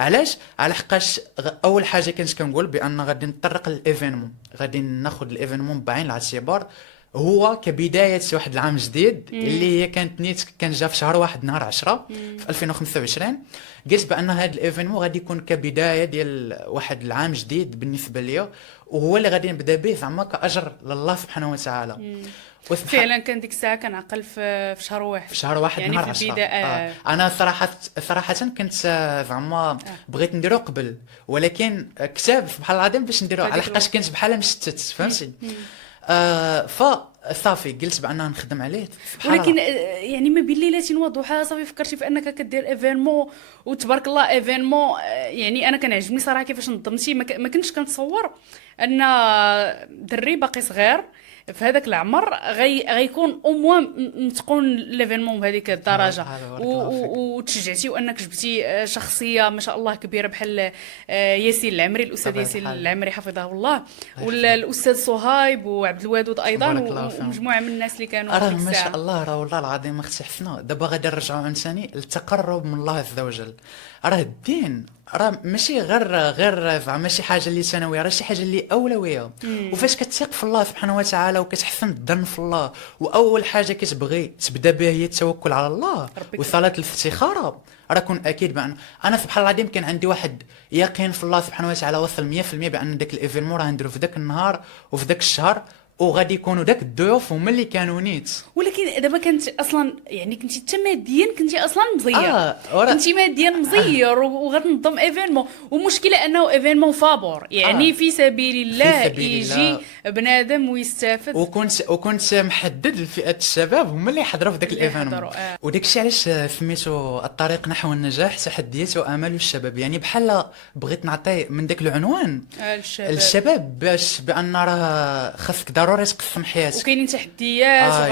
علاش؟ على حقاش اول حاجه كنت كنقول بان غادي نطرق للايفينمون، غادي ناخذ الايفينمون بعين الاعتبار هو كبدايه واحد العام جديد اللي هي كانت نيت كان جا في شهر واحد نهار 10 في 2025. قلت بان هذا الايفينمون غادي يكون كبدايه ديال واحد العام جديد بالنسبه ليا، وهو اللي غادي نبدا به زعما كاجر لله سبحانه وتعالى. فعلا كان ديك الساعه كنعقل في شهر واحد، في شهر واحد يعني نهار في 10. البدايه انا صراحه كنت زعما بغيت نديرو قبل، ولكن كتاب سبحان الله العظيم باش نديرو على حقاش كنت بحال مشتت فهمتي. فصافي قلت بان نخدم عليه. ولكن يعني ما بين ليله وضحاها صافي فكرتي في انك كدير ايفينمون، وتبارك الله ايفينمون. يعني انا كنعجبني صراحه كيفاش نظمتي، ما كنتش كنتصور ان دري باقي صغير في هذاك العمر غيكون او موان تكون ليفينمون بهذيك الدرجه، وتشجعتي وانك جبتي شخصيه ما شاء الله كبيره بحال ياسين العمري، الاستاذ ياسين العمري حفظه الله، والاستاذ صهيب وعبد الودود ايضا، ومجموعه من الناس اللي كانوا راه ما شاء الله. راه والله العظيم اختي حسنا دابا غادي نرجعوا ثاني للتقرب من الله عز وجل. راه الدين راه ماشي غير زعما شي حاجه اللي ثانويه، راه شي حاجه اللي اولويه. وفاش كتثق في الله سبحانه وتعالى وكتحسن الظن في الله، واول حاجه كتبغي تبدا بها هي التوكل على الله وصلاه الاستخاره، راه كون اكيد بان انا سبحان الله العظيم كان عندي واحد يقين في الله سبحانه وتعالى وصل 100% بان داك الايفينمون راه نديرو في داك النهار وفي داك الشهر، وغادي يكونوا داك الضيوف هما اللي كانوا نيت. ولكن دابا كانت اصلا يعني كنتي انت ماديا كنتي اصلا مزير، كنتي ماديا مزير وغتنظم ايفينمون، ومشكله انه ايفينمون فابور يعني في سبيل الله يجي بنادم ويستافد. وكنت محدد لفئه الشباب هما اللي يحضروا في داك الايفينمون. وداك الشيء علاش سميتو الطريق نحو النجاح تحديات وامال الشباب، يعني بحال بغيت نعطي من داك العنوان الشباب باش بان راه خاصك ضروري تقسم حياتك، وكاينين تحديات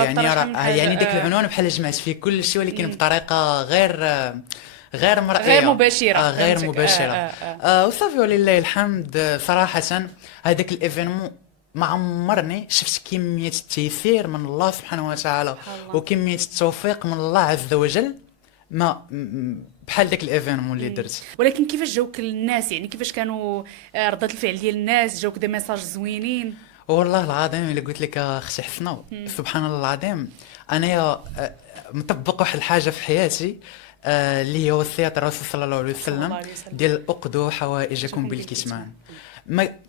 يعني داك العنوان بحال جمعت فيه كل شيء، ولكن بطريقه غير مرئيه، غير مباشره. غير مباشره. وصافي ولله الحمد. صراحه هذاك الايفينمون ما عمرني شفت كميه التيسير من الله سبحانه وتعالى وكميه التوفيق من الله عز وجل ما بحال داك الايفينمون اللي درت. ولكن كيفاش جاوك الناس؟ يعني كيفاش كانوا ردة الفعل ديال الناس؟ جاوك دي ميساج زوينين؟ والله العظيم الا قلت لك اختي حسنه سبحان الله العظيم انا مطبق واحد الحاجه في حياتي اللي هي وصيه الرسول صلى الله عليه وسلم ديال اقضوا حوائجكم بالكتمان.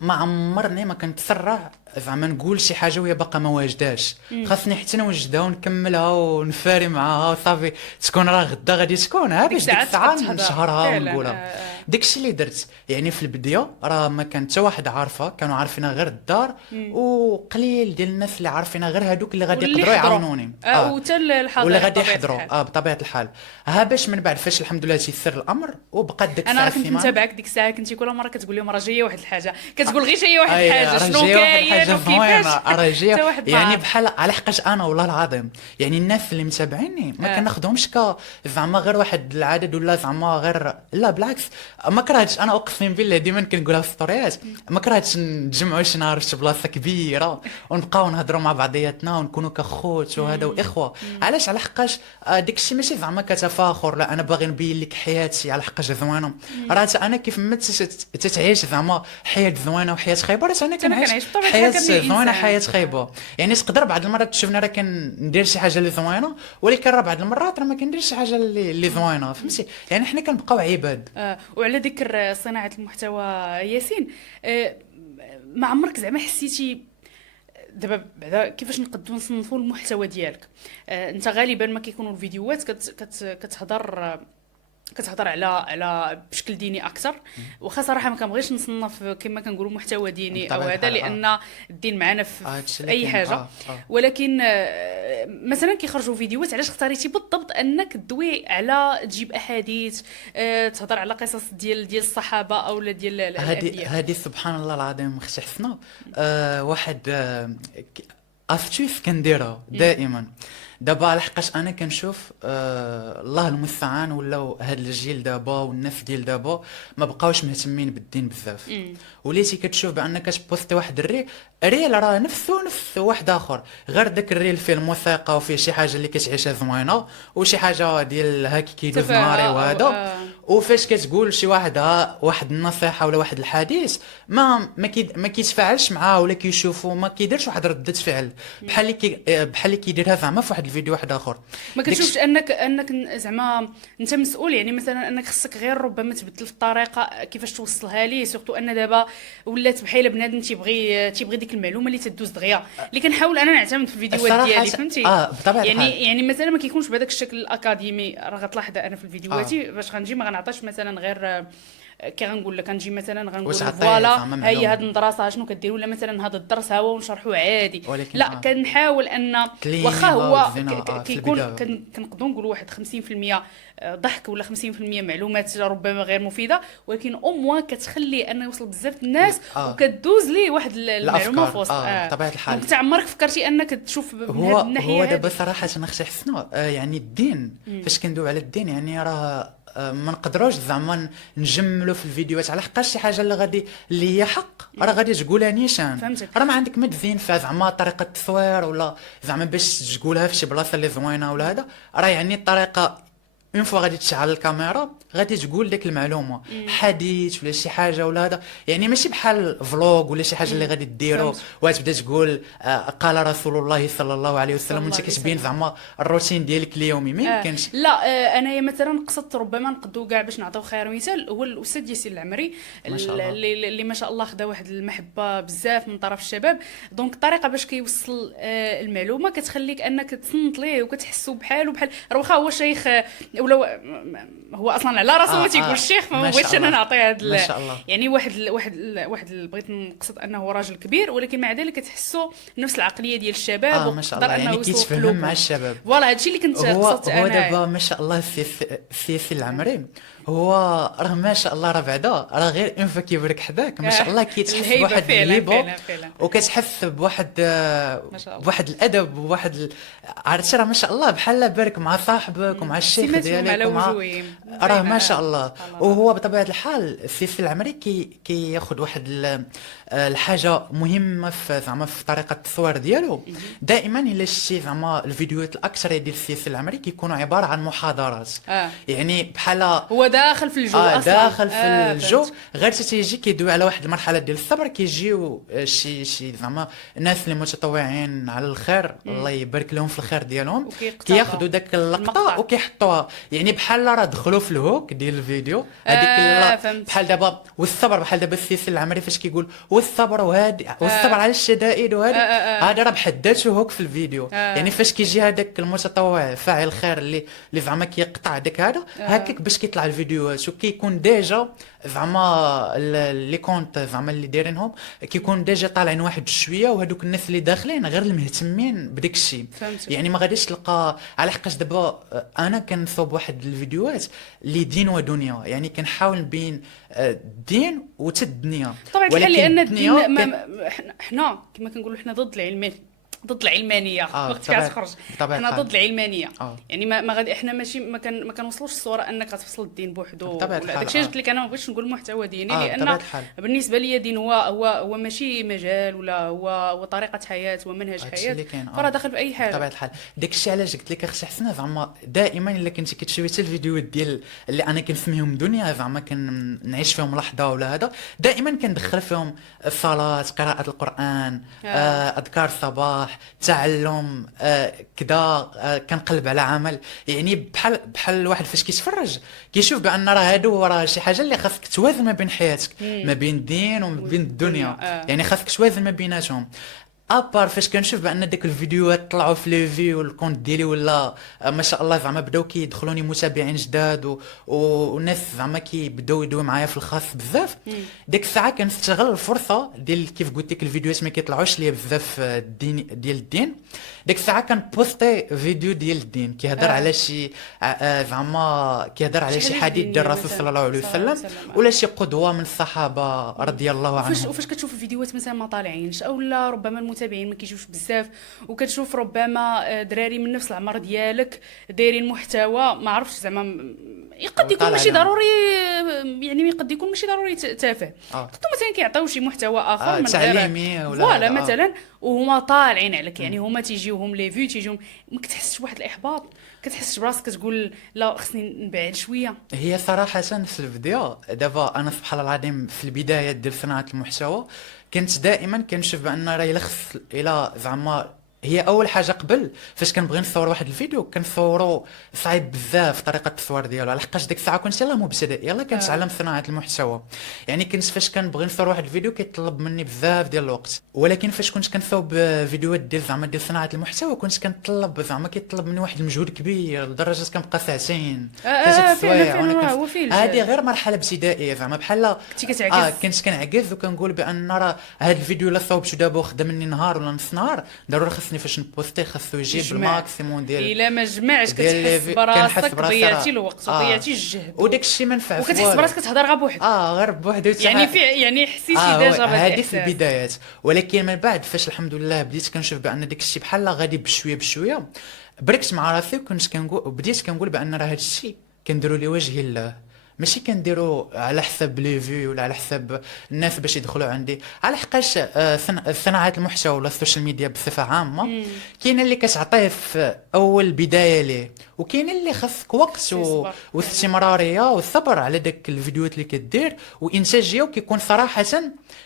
ما عمرني ما كنتسرع زعما نقول شي حاجه وهي باقا ما واجداش، خاصني حتى نوجدها ونكملها ونفاري معاها وصافي تكون راه غدا غادي تكون ها باش ديك الساعه نشهرها ونقولها. داكشي اللي درت يعني في البدايه، راه ما كان حتى واحد عارفه، كانوا عارفينها غير الدار وقليل ديال الناس اللي عارفينها غير هادوك اللي غادي يقدروا يعاونوني وتا الحاضر ولا غادي يحضروا بطبيعه الحال. ها باش من بعد فاش الحمد لله تيسر الامر وبقات ديك الساعه انا كنت متابعك ديك الساعه، كنتي كل مره كتقول لهم راه جايه واحد الحاجه، كتقول غير جايه واحد الحاجه، شنو كاين وكيفاش راه جايه يعني بحال على حقاش انا والله العظيم يعني الناس اللي متابعيني ما كناخذهمش زعما غير واحد العدد ولا زعما غير، لا بالعكس ما كرهتش. انا اقسم بالله ديما كنقولها في الستوريات، ما كرهتش نتجمعوا شي نهار في بلاصه كبيره ونبقاو نهضروا مع بعضياتنا ونكونوا كخوت وهذا واخوه. علاش؟ على حقاش داك الشيء ماشي زعما كتفاخر، لا انا باغي نبين لك حياتي على حقاش زوينه. راه انا كيف ما تتعيش زعما حياه زوينه وحياه خايبه، راه انا كنعيش حياه زوينه حياه خايبه. يعني تقدر بعض المرات تشوفني راه كندير شي حاجه اللي زوينه، ولكن راه بعض المرات راه ما كنديرش شي حاجه اللي زوينه، فهمتي؟ يعني حنا كنبقاو عباد. وعلى ذكر صناعه المحتوى ياسين، ما عمرك زعما حسيتي دابا بعدا كيفاش نقدروا نصنفوا المحتوى ديالك؟ انت غالبا ما كيكونوا الفيديوهات كتهضر على بشكل ديني اكثر، واخا صراحه ما كنبغيش نصنف كما كنقولوا محتوى ديني او هذا، لان الدين معنا في اي حاجه. ولكن مثلا كيخرجوا فيديوهات، علاش اختاريتي بالضبط انك تدوي على تجيب احاديث، تهضر على قصص ديال الصحابه او ديال الانبياء؟ هذه سبحان الله العظيم اختي حسنه، واحد افتيف كنديرها دائما. دابا لحقاش انا كنشوف الله المستعان، ولاو هاد الجيل دابا والناس ديال دابا ما بقاوش مهتمين بالدين بزاف. وليتي كتشوف بانك تبوست واحد الريل راه نفسه نفس واحد اخر، غير داك الريل فيه الموسيقى وفيه شي حاجه اللي كتعيشها زوينه وشي حاجه ديال هاك كيدوز نهاري وهذا. وفاش كتقول شي واحد النصيحه ولا واحد الحديث ما كيتفاعلش معاه ولا كيشوفوا، ما كيديرش واحد ردة فعل بحال اللي كيديرها زعما في واحد الفيديو واحد اخر. ما كتشوفش انك زعما انت مسؤول؟ يعني مثلا انك خصك غير ربما تبدل في الطريقه كيفاش توصلها ليه، سورتو ان دابا ولات بحال بنادم تيبغي ديك المعلومه اللي تدوز دغيا، اللي كنحاول انا نعتمد في الفيديوهات ديالي، فهمتي؟ بطبيعه يعني مثلا ما كيكونش بهذاك الشكل الاكاديمي. راه غتلاحظ انا في الفيديوهات باش غنجي ما غنعطيش مثلا غير كي غنقول لك غنجي مثلا غنقول فوالا هي هاد المدرسه شنو كدير، ولا مثلا هذا الدرس هو ونشرحوه عادي. لا كنحاول ان واخا هو كيكون كنقدروا نقولوا واحد 50% ضحك ولا 50% معلومات ربما غير مفيده، ولكن موا كتخلي انه يوصل بزاف الناس وكدوز ليه واحد المعلومه في وسط. بطبيعه الحال انت عمرك فكرتي انك تشوف من هذه الناحيه؟ هو دابا صراحه انا اختي حسنه يعني الدين فاش كندوي على الدين يعني راه ما نقدروش زعما نجملوا في الفيديوهات، على حقاش شي حاجه اللي هي حق راه غادي تقولها نيشان. راه ما عندك ما تزين فيها زعما طريقه التصوير ولا زعما باش تقولها في شي بلاصه اللي زوينه ولا هذا، راه يعني الطريقه اون فوا غادي تشعل الكاميرا غادي تقول ديك المعلومه، حديث ولا شي حاجه ولا هذا، يعني ماشي بحال فلوغ ولا شي حاجه اللي غادي ديرو وتبدا تقول قال رسول الله صلى الله عليه وسلم وانت كتبين زعما الروتين ديالك اليومي. ما يمكنش. لا انايا مثلا قصدت ربما نقدو كاع باش نعطيو خير مثال، هو الاستاذ ياسين العمري اللي ما شاء الله خدا واحد المحبه بزاف من طرف الشباب. دونك الطريقه باش كيوصل المعلومه كتخليك انك تصنت ليه وكتحسو بحال واخا هو شيخ ولا هو اصلا على راسه تيقول الشيخ، فما بغيتش انا نعطي هذا يعني واحد بغيت نقصد انه راجل كبير، ولكن مع ذلك كتحسوا نفس العقليه ديال الشباب وقدر انه يعني كيتفاهم مع الشباب. فوالا هادشي اللي كنت قصدت انا. هو دابا ما شاء الله في العمري هو راه ما شاء الله راه بعدا راه غير اون فوا كيبرك حداك ما شاء الله كيتحس بواحد الهيبه وكتحس بواحد الادب وواحد عرفتي راه ما شاء الله بحال بارك مع صاحبك ومع الشيخ ديالك ومع راه ما شاء الله. وهو بطبيعه الحال في العمري كياخذ واحد الحاجه مهمه في زعما في طريقه التصوير ديالو. دائما الا شتي زعما الفيديوهات الاكثر ديال السياسي العمري كيكونوا عباره عن محاضرات. يعني بحال هو داخل في الجو اصلا داخل في الجو، فهمت. غير تيجي كيدوي على واحد المرحله ديال الصبر، كيجيو شي زعما الناس اللي متطوعين على الخير، الله يبارك لهم في الخير ديالهم، وكيقتضى كياخذوا داك المقطع. اللقطه وكيحطوها، يعني بحال راه دخلوا في الهوك ديال الفيديو فهمت. بحال دابا والصبر، بحال دابا السيسي العمري فاش كيقول والصبر وهادي والصبر على الشدائد وهادي، هذا راه بحد ذاته هوك في الفيديو. يعني فاش كيجي هذاك المتطوع فاعل الخير اللي زعما كيقطع داك هذا هكاك باش كيطلع الفيديوهات، وكيكون ديجا زعما لي كونت زعما اللي دايرينهم كيكون ديجا طالعين واحد شويه، وهذوك الناس اللي داخلين غير المهتمين بداك الشيء. فهمت. يعني ما غاديش تلقى على حقاش دابا انا كنصوب واحد الفيديوهات اللي دين ودنيا، يعني كنحاول نبين الدين وتا الدنيا. طبعا الحال، لان الدين كان- حنا كما كنقولوا حنا ضد ضد العلمانيه وقت بطبيعة- كتخرج. بطبيعة حنا الحال. ضد العلمانيه. آه. يعني ما غادي احنا ماشي ما كنوصلوش الصوره انك غتفصل الدين بوحدو، بطبيعة ولا الحال. داكشي قلت لك انا ما بغيتش نقول محتوى ديني، بطبيعة لان الحال. بالنسبه لي الدين هو ماشي مجال، ولا هو طريقه حياه ومنهج هادشي حياه، اللي كاين. فراه داخل في اي حاجه. بطبيعة الحال. داك الشيء علاش قلت لك اخي حسنا زعما دائما الا كنتي كتشوفي حتى الفيديوهات ديال اللي انا كنسميهم دنيا، زعما كنعيش فيهم لحظه ولا هذا، دائما كندخل فيهم الصلاه، قراءه القران، اذكار الصباح، تعلم، كذا، كنقلب على عمل. يعني بحال الواحد فاش كيتفرج كيشوف بان راه هادو راه شي حاجه اللي خاصك توازن ما بين حياتك، ما بين الدين وما بين الدنيا. يعني خاصك توازن ما بيناتهم. ابار فاش كنشوف بان داك الفيديوهات طلعوا في لي في والكونت ديالي ولا ما شاء الله زعما بداو كيدخلوني متابعين جداد والناس زعما كيبداو يدويو معايا في الخاص بزاف، ديك الساعه كنستغل الفرصه ديال كيف قلت لك الفيديوهات ما كيطلعوش ليا بزاف الدين ديال الدين. ديك الساعه كنبوستي فيديو ديال الدين كيهضر على شي زعما كيهضر على شي حديث ديال الرسول صلى الله عليه وسلم، ولا شي قدوه من الصحابه رضي الله عنهم. وفاش كتشوف الفيديوهات مثلا ما طالعينش، او لا ربما المتابعين ما كيجيوش بزاف، وكتشوف ربما دراري من نفس العمر ديالك دايرين محتوى ما عرفتش زعما يقد يكون ماشي ضروري، يعني يقد يكون ماشي ضروري تافه، قدو مثلا كيعطيو شي محتوى اخر من غير تعليمي ولا فوالا مثلا، وهما طالعين عليك، يعني هما تيجيوهم لي فيو تيجيوهم، ما كتحسش بواحد الاحباط، كتحس براسك كتقول لا خصني نبعد شويه. هي صراحة في البداية دابا أنا سبحان الله العظيم في البداية ديال صناعة المحتوى كنت دائما كنشوف بأن راه يلخص إلى زعما هي اول حاجه قبل فاش كنبغي نصور واحد الفيديو كنصورو صعيب بزاف طريقه التصوير ديالو، على حقاش ديك الساعه كنت يلاه مبتدئ يلاه كنتعلم صناعه المحتوى. يعني كنت فاش كنبغي نصور واحد الفيديو كيطلب مني بزاف ديال الوقت، ولكن فاش كنت كنصاوب فيديوهات ديال زعما ديال صناعه المحتوى كنت كنطلب زعما كيطلب مني واحد المجهود كبير لدرجه كنبقى ساعتين ثلاث سوايع هذه غير مرحله ابتدائيه زعما بحال كنتي كتعجز. كنت كنعجز وكنقول بان راه هذا الفيديو الا صوبته دابا وخدم مني نهار ولا نص نهار ضروري فاش نبوستي خاصو يجيب الماكسيموم ديال الا ما جمعش كتحس براسك ضيعتي الوقت وضيعتي الجهد وداك الشيء ما نفعش وكتحس براسك كتهضر غير بوحدك غير بوحدك يعني حسيتي ديجا هذه في البدايات. ولكن من بعد فاش الحمد لله بديت كنشوف بان داك الشيء بحال غادي بشويه بشويه بركت مع راسي وكنت كنقول بديت كنقول بان راه هذا الشيء كنديروا لوجه الله ماشي كنديروا على حساب لي في ولا على حساب الناس باش يدخلوا عندي، على حقاش صناعه المحتوى ولا السوشيال ميديا بصفه عامه كاين اللي كتعطيه في اول بدايه ليه وكاين اللي خاصك وقت واستمراريه والصبر على داك الفيديوهات اللي كدير وانتاجيه، وكيكون صراحه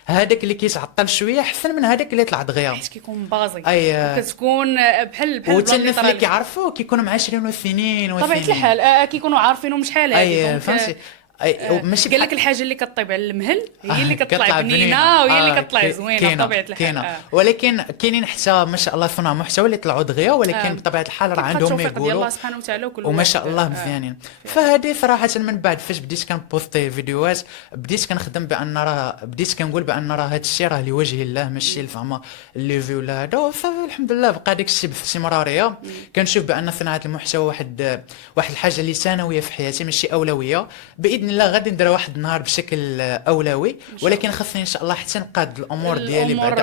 هذاك اللي كيتعطل شويه احسن من هذاك اللي طلع دغيا حيت كيكون بازي وكتكون بحال الناس اللي كيعرفوه كيكونوا معاشرين سنين طبيعه الحال كيكونوا عارفينهم شحال هذه فهمتي ماشي قال لك الحاجه اللي كطيب على المهل هي اللي كطلع بنينه وهي اللي كطلع زوينه بطبيعه الحال ولكن كاينين حتى ما شاء الله صناع محتوى اللي طلعوا دغيا ولكن بطبيعه الحال راه عندهم يقولوا الله سبحانه وتعالى وما شاء الله مزيانين. فهذه صراحه من بعد فاش بديت كنبوستي فيديوهات بديت كنخدم بان راه بديت كنقول بان راه هذا الشيء راه لوجه الله ماشي زعما اللي في ولا هذا، وصافي الحمد لله بقى داك الشيء باستمراريه. كنشوف بان صناعه المحتوى واحد الحاجه اللي ثانويه في حياتي ماشي اولويه، باذن الله غادي ندير واحد النهار بشكل اولوي، ولكن خاصني ان شاء الله حتى نقاد الامور ديالي بعد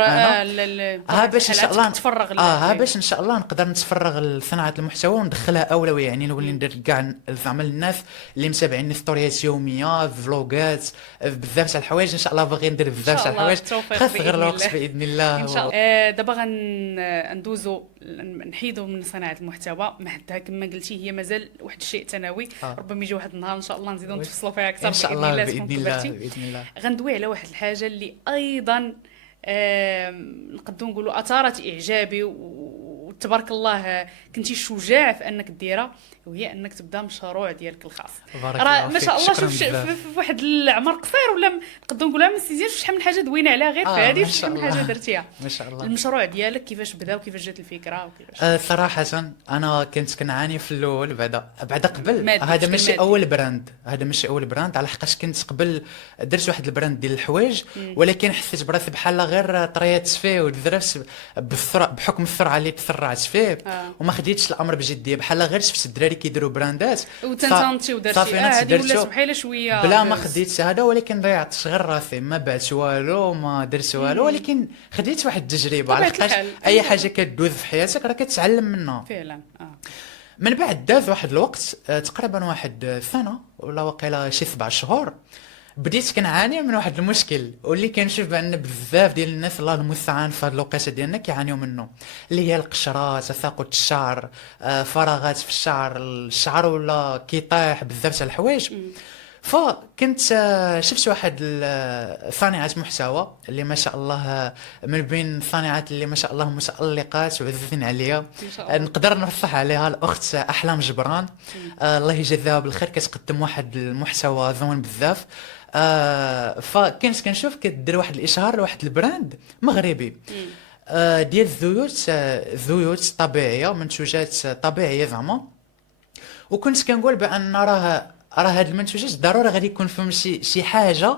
انا باش ان شاء الله نتفرغ باش ان شاء الله نقدر نتفرغ لصناعه المحتوى وندخلها اولويه، يعني نولي ندير كاع زعما الناس اللي متابعيني ستوريات يوميه فلوغات بزاف تاع الحوايج ان شاء الله باغي ندير بزاف تاع الحوايج خاص غير الوقت باذن الله ان شاء الله. دابا غندوزو نحيدوا من صناعه المحتوى محدها كما قلتي هي مازال واحد الشيء ثانوي. ربما يجي واحد النهار ان شاء الله نزيدوا نتفصلوا فيها اكثر ان شاء الله تكون باذن الله كبرتي. باذن الله. غندوي على واحد الحاجه اللي ايضا نقدروا نقولوا اثارت اعجابي وتبارك الله كنتي شجاع في انك ديرها، وهي انك تبدا مشروع ديالك الخاص. راه ما شاء الله شوف في واحد العمر قصير ولا نقدروا نقولها ما سيزينش شحال من حاجه دوينا عليها غير في هذه شحال من حاجه درتيها ما شاء الله. المشروع ديالك كيفاش بدا وكيفاش جات الفكره وكيفاش؟ صراحه انا كنت كنعاني في الاول بعد قبل هذا ماشي اول براند، على حقاش كنت قبل درت واحد البراند ديال الحوايج، ولكن حسيت براسي بحال غير طريات فيه ودرت بحكم السرعه اللي تسرعت فيه وما خديتش الامر بجديه، بحال غير شفت الدراري كيديروا براندات وتنتي ودرتي هذه ولا بحال شويه بلا ما خديت هذا، ولكن ضيعت غير راسي، ما بعت والو ما درت والو، ولكن خديت واحد التجربه على حقاش اي حاجه كدوز في حياتك راه كتعلم منها فعلا. من بعد داز واحد الوقت تقريبا واحد سنه ولا وقيله شي 7 شهور بديت كنعاني من واحد المشكل واللي كنشوف بان بزاف ديال الناس الله المستعان في هذه الوقيته ديالنا كيعانيو منه، اللي هي القشره، تساقط الشعر، فراغات في الشعر ولا كيطيح بزاف تاع الحوايج. فكنت شفت واحد صانعة محتوى اللي ما شاء الله من بين الصانعات اللي ما شاء الله متألقات وعزيزين عليا، نقدر نرفع عليها الأخت أحلام جبران، الله يجزاها بالخير، كتقدم واحد المحتوى زوين بزاف. فكنت كنشوف كدير واحد الإشهار لواحد البراند مغربي ديال زيوت طبيعية، منتوجات طبيعية زعما، وكنت كنقول بأن راه هاد المنتوجات ضروري غادي يكون فيهم شي حاجه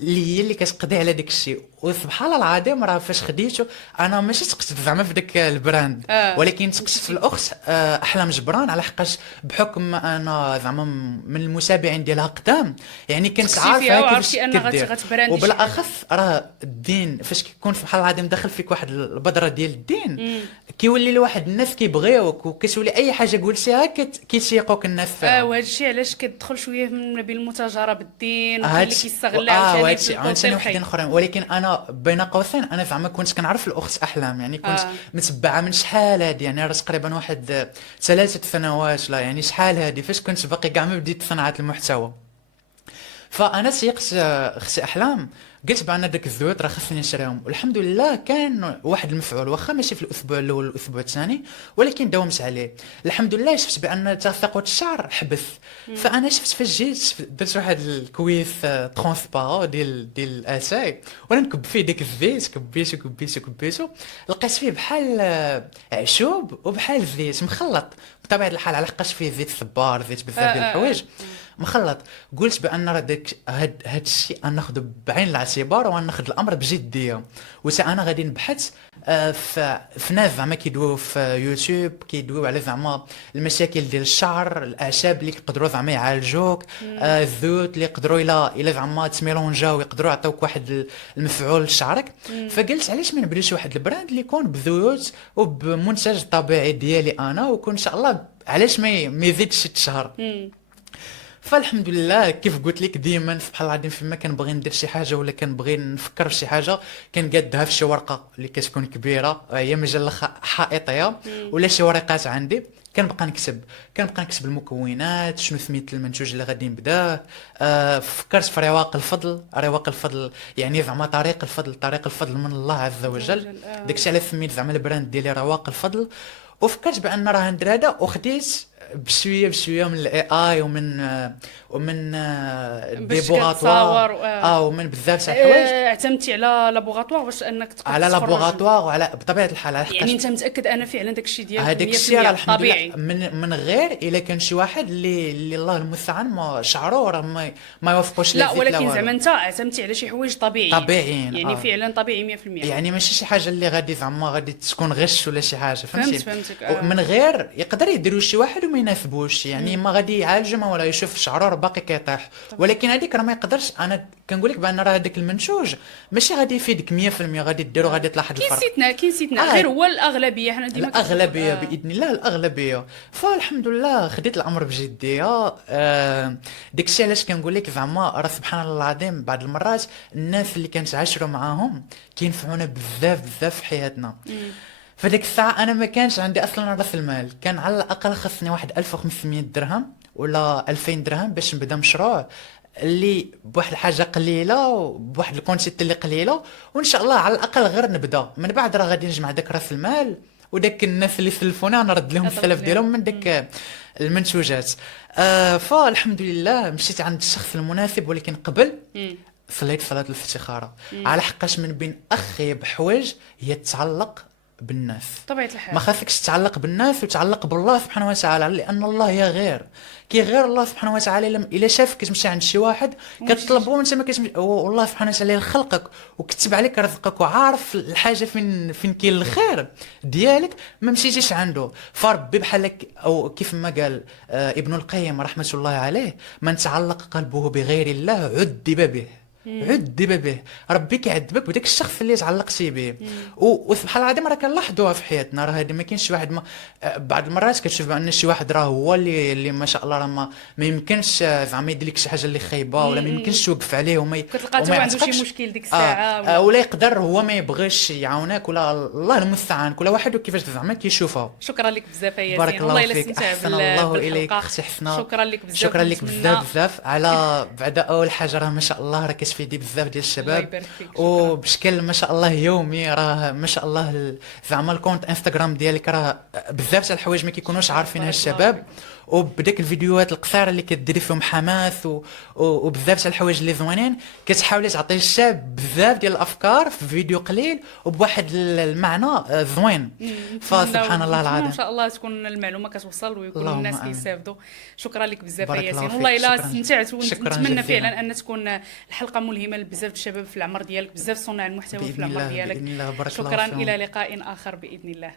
اللي هي اللي كتقضي على داك الشيء. وسبحان الله العظيم راه فاش خديته انا ماشي تقصد زعما في داك البراند ولكن تقصد في الاخت احلام جبران، على حقاش بحكم انا زعما من المتابعين ديالها قدام، يعني كنت عارفه كيفاش كدير. وبالاخص راه الدين فاش كيكون سبحان الله العظيم داخل فيك واحد البذره ديال الدين كيولي لواحد الناس كيبغيوك، وكتولي اي حاجه قلتيها كيتيقوك الناس فيها. وهذا الشيء علاش كتدخل شويه من بين المتاجره بالدين واللي كيستغل عاوتاني وحدين اخرين. ولكن انا بين قوسين انا زعما كنت كنعرف الاخت احلام، يعني كنت متبعه من شحال هادي، يعني راه تقريبا واحد 3 سنوات لا يعني شحال هادي فاش كنت باقي كاع ما بديت صناعه المحتوى. فانا سيقت اختي احلام قلت بان داك الزيوت راه خصني نشريهم، والحمد لله كان واحد المفعول واخا ماشي في الاسبوع الاول والاسبوع الثاني، ولكن داومت عليه الحمد لله. شفت بان تساقط الشعر حبس. فانا شفت فاش جيت درت واحد الكويس ترونسبارون ديال الاتاي وانا نكب فيه داك الزيت، كبيتو لقيت فيه بحال عشوب وبحال زيت مخلط بطبيعه الحال، على حقاش فيه زيت صبار زيت بزاف ديال الحوايج مخلط. قلت بان راه داك هاد الشيء انا ناخذ بعين الاعتبار وناخذ الامر بجديه، وتا انا غادي نبحث في ناس زعما كيدويو في يوتيوب كيدويو على زعما المشاكل ديال الشعر، الاعشاب اللي يقدروا زعما يعالجوك، الزيوت اللي يقدروا الى زعما تميلونجاو ويقدروا يعطيوك واحد المفعول لشعرك. فقلت علاش ما نبداش واحد البراند اللي يكون بزيوت وبمنتج طبيعي ديالي انا، وكون ان شاء الله علاش ما يزيدش الشهر. فالحمد لله كيف قلت لك ديما سبحان الله العظيم فيما كنبغي ندير شي حاجه ولا كنبغي نفكر في شي حاجه كنقادها في شي ورقه اللي كتكون كبيره، هي مجله حائطيه ولا شي ورقات عندي، كنبقى نكتب المكونات، شنو سميت المنتوج اللي غادي نبداه. فكرت في رواق الفضل يعني زعما طريق الفضل من الله عز وجل، داكشي علاش سميت زعما البراند ديالي رواق الفضل. وفكرت بان راه ندير هذا، وخديت بشويه من الاي اي ومن ديبوغاتوار ومن بزاف تاع الحوايج. اعتمدتي على لابوغاتوار باش انك تقدر على لابوغاتوار وعلى بطبيعه الحال يعني انت متاكد انا فعلا داك الشيء ديالك هذاك الشيء راه الحمد لله من غير الا كان شي واحد اللي الله المستعان ما شعره راه ما يوافقوش. لا ولكن زعما انت اعتمدتي على شي حوايج طبيعيين يعني فعلا طبيعي 100%، يعني ماشي شي حاجه اللي غادي زعما غادي تكون غش ولا شي حاجه، فهمتك. من غير يقدر يديروا شي واحد وما يناسبوش، يعني ما غادي يعالج ما ولا يشوف شعره راه باقي كيطيح. ولكن هذيك راه ما يقدرش، انا كنقول لك بان راه هذاك المنتوج ماشي غادي يفيدك 100%، غادي ديرو غادي تلاحظ الفرق. كاين استثناء غير هو الاغلبيه، حنا ديما الاغلبيه باذن الله الاغلبيه. فالحمد لله خديت الامر بجديه. داكشي علاش كنقول لك زعما راه سبحان الله العظيم بعض المرات الناس اللي كنتعاشروا معاهم كينفعونا بزاف في حياتنا. فديك الساعه انا ما كانش عندي اصلا راس المال، كان على الاقل خصني واحد 1500 درهم ولا 2000 درهم باش نبدا مشروع اللي بواحد الحاجه قليله وبواحد الكونسيبت اللي قليله، وان شاء الله على الاقل غير نبدا، من بعد راه غادي نجمع داك راس المال وداك الناس اللي سلفونا نرد لهم السلف ديالهم من داك المنتوجات. فالحمد لله مشيت عند الشخص المناسب، ولكن قبل صليت صلاة الاستخارة، على حقاش من بين أخيب حوايج هي تتعلق بالناس. طبيعة الحال ما خاصكش تتعلق بالناس وتعلق بالله سبحانه وتعالى، لأن الله هي غير كي غير الله سبحانه وتعالى. إلا شافك كتمشي عند شي واحد كتطلبه وانت ما كتمشي، والله سبحانه وتعالى خلقك وكتب عليك رزقك وعارف الحاجة فين كاين الخير ديالك، ما مشيتيش عنده. فربي بحالك، أو كيف ما قال ابن القيم رحمة الله عليه: من تعلق قلبه بغير الله عذب به. عذب به، ربي كيعذبك بداك الشخص اللي تعلقتي به. وسبحان الله العظيم راه كنلاحظوها في حياتنا، راه هذه ما كاينش شي واحد بعض المرات كتشوف ان شي واحد راه هو اللي ما شاء الله راه ما يمكنش زعما يدير لك شي حاجه اللي خايبه، ولا ما يمكنش توقف عليه كتلقى تو عنده شي مشكل ديك الساعه ولا يقدر هو ما يبغيش يعاونك، ولا الله المستعان، كل واحد وكيفاش زعما كيشوفها. شكرا لك بزاف يا بارك ياسين، والله الا فيك، استمتع احسن الله اليك بالحلقه. اختي حسناء. شكرا لك بزاف، شكرا لك بزاف على بعد اول حاجه راه ما شاء الله راه كتفيدي بزاف ديال الله الشباب، يبارك فيك. وبشكل ما شاء الله يومي راه ما شاء الله زعما الكونت انستغرام ديالك راه بزاف تاع الحوايج ما كيكونوش عارفينها الشباب، وبداك الفيديوهات القصيره اللي كديري فيهم حماس وبزاف تاع الحوايج اللي زوينين، كتحاولي تعطي الشاب بزاف ديال الافكار في فيديو قليل وبواحد المعنى زوين. فسبحان الله العظيم ان شاء الله تكون المعلومه كتوصل ويكون الناس كيستافدوا. شكرا لك بزاف يا بارك ياسين، الله والله فيك، الا شكراً. استمتعت، شكراً ونتمنى جزيلاً. فعلا ان تكون الحلقه ملهمه لبزاف الشباب في العمر ديالك، بزاف صناع المحتوى في بإذن العمر الله ديالك. بإذن الله. بارك الله شكرا، فيهم. الى لقاء اخر باذن الله.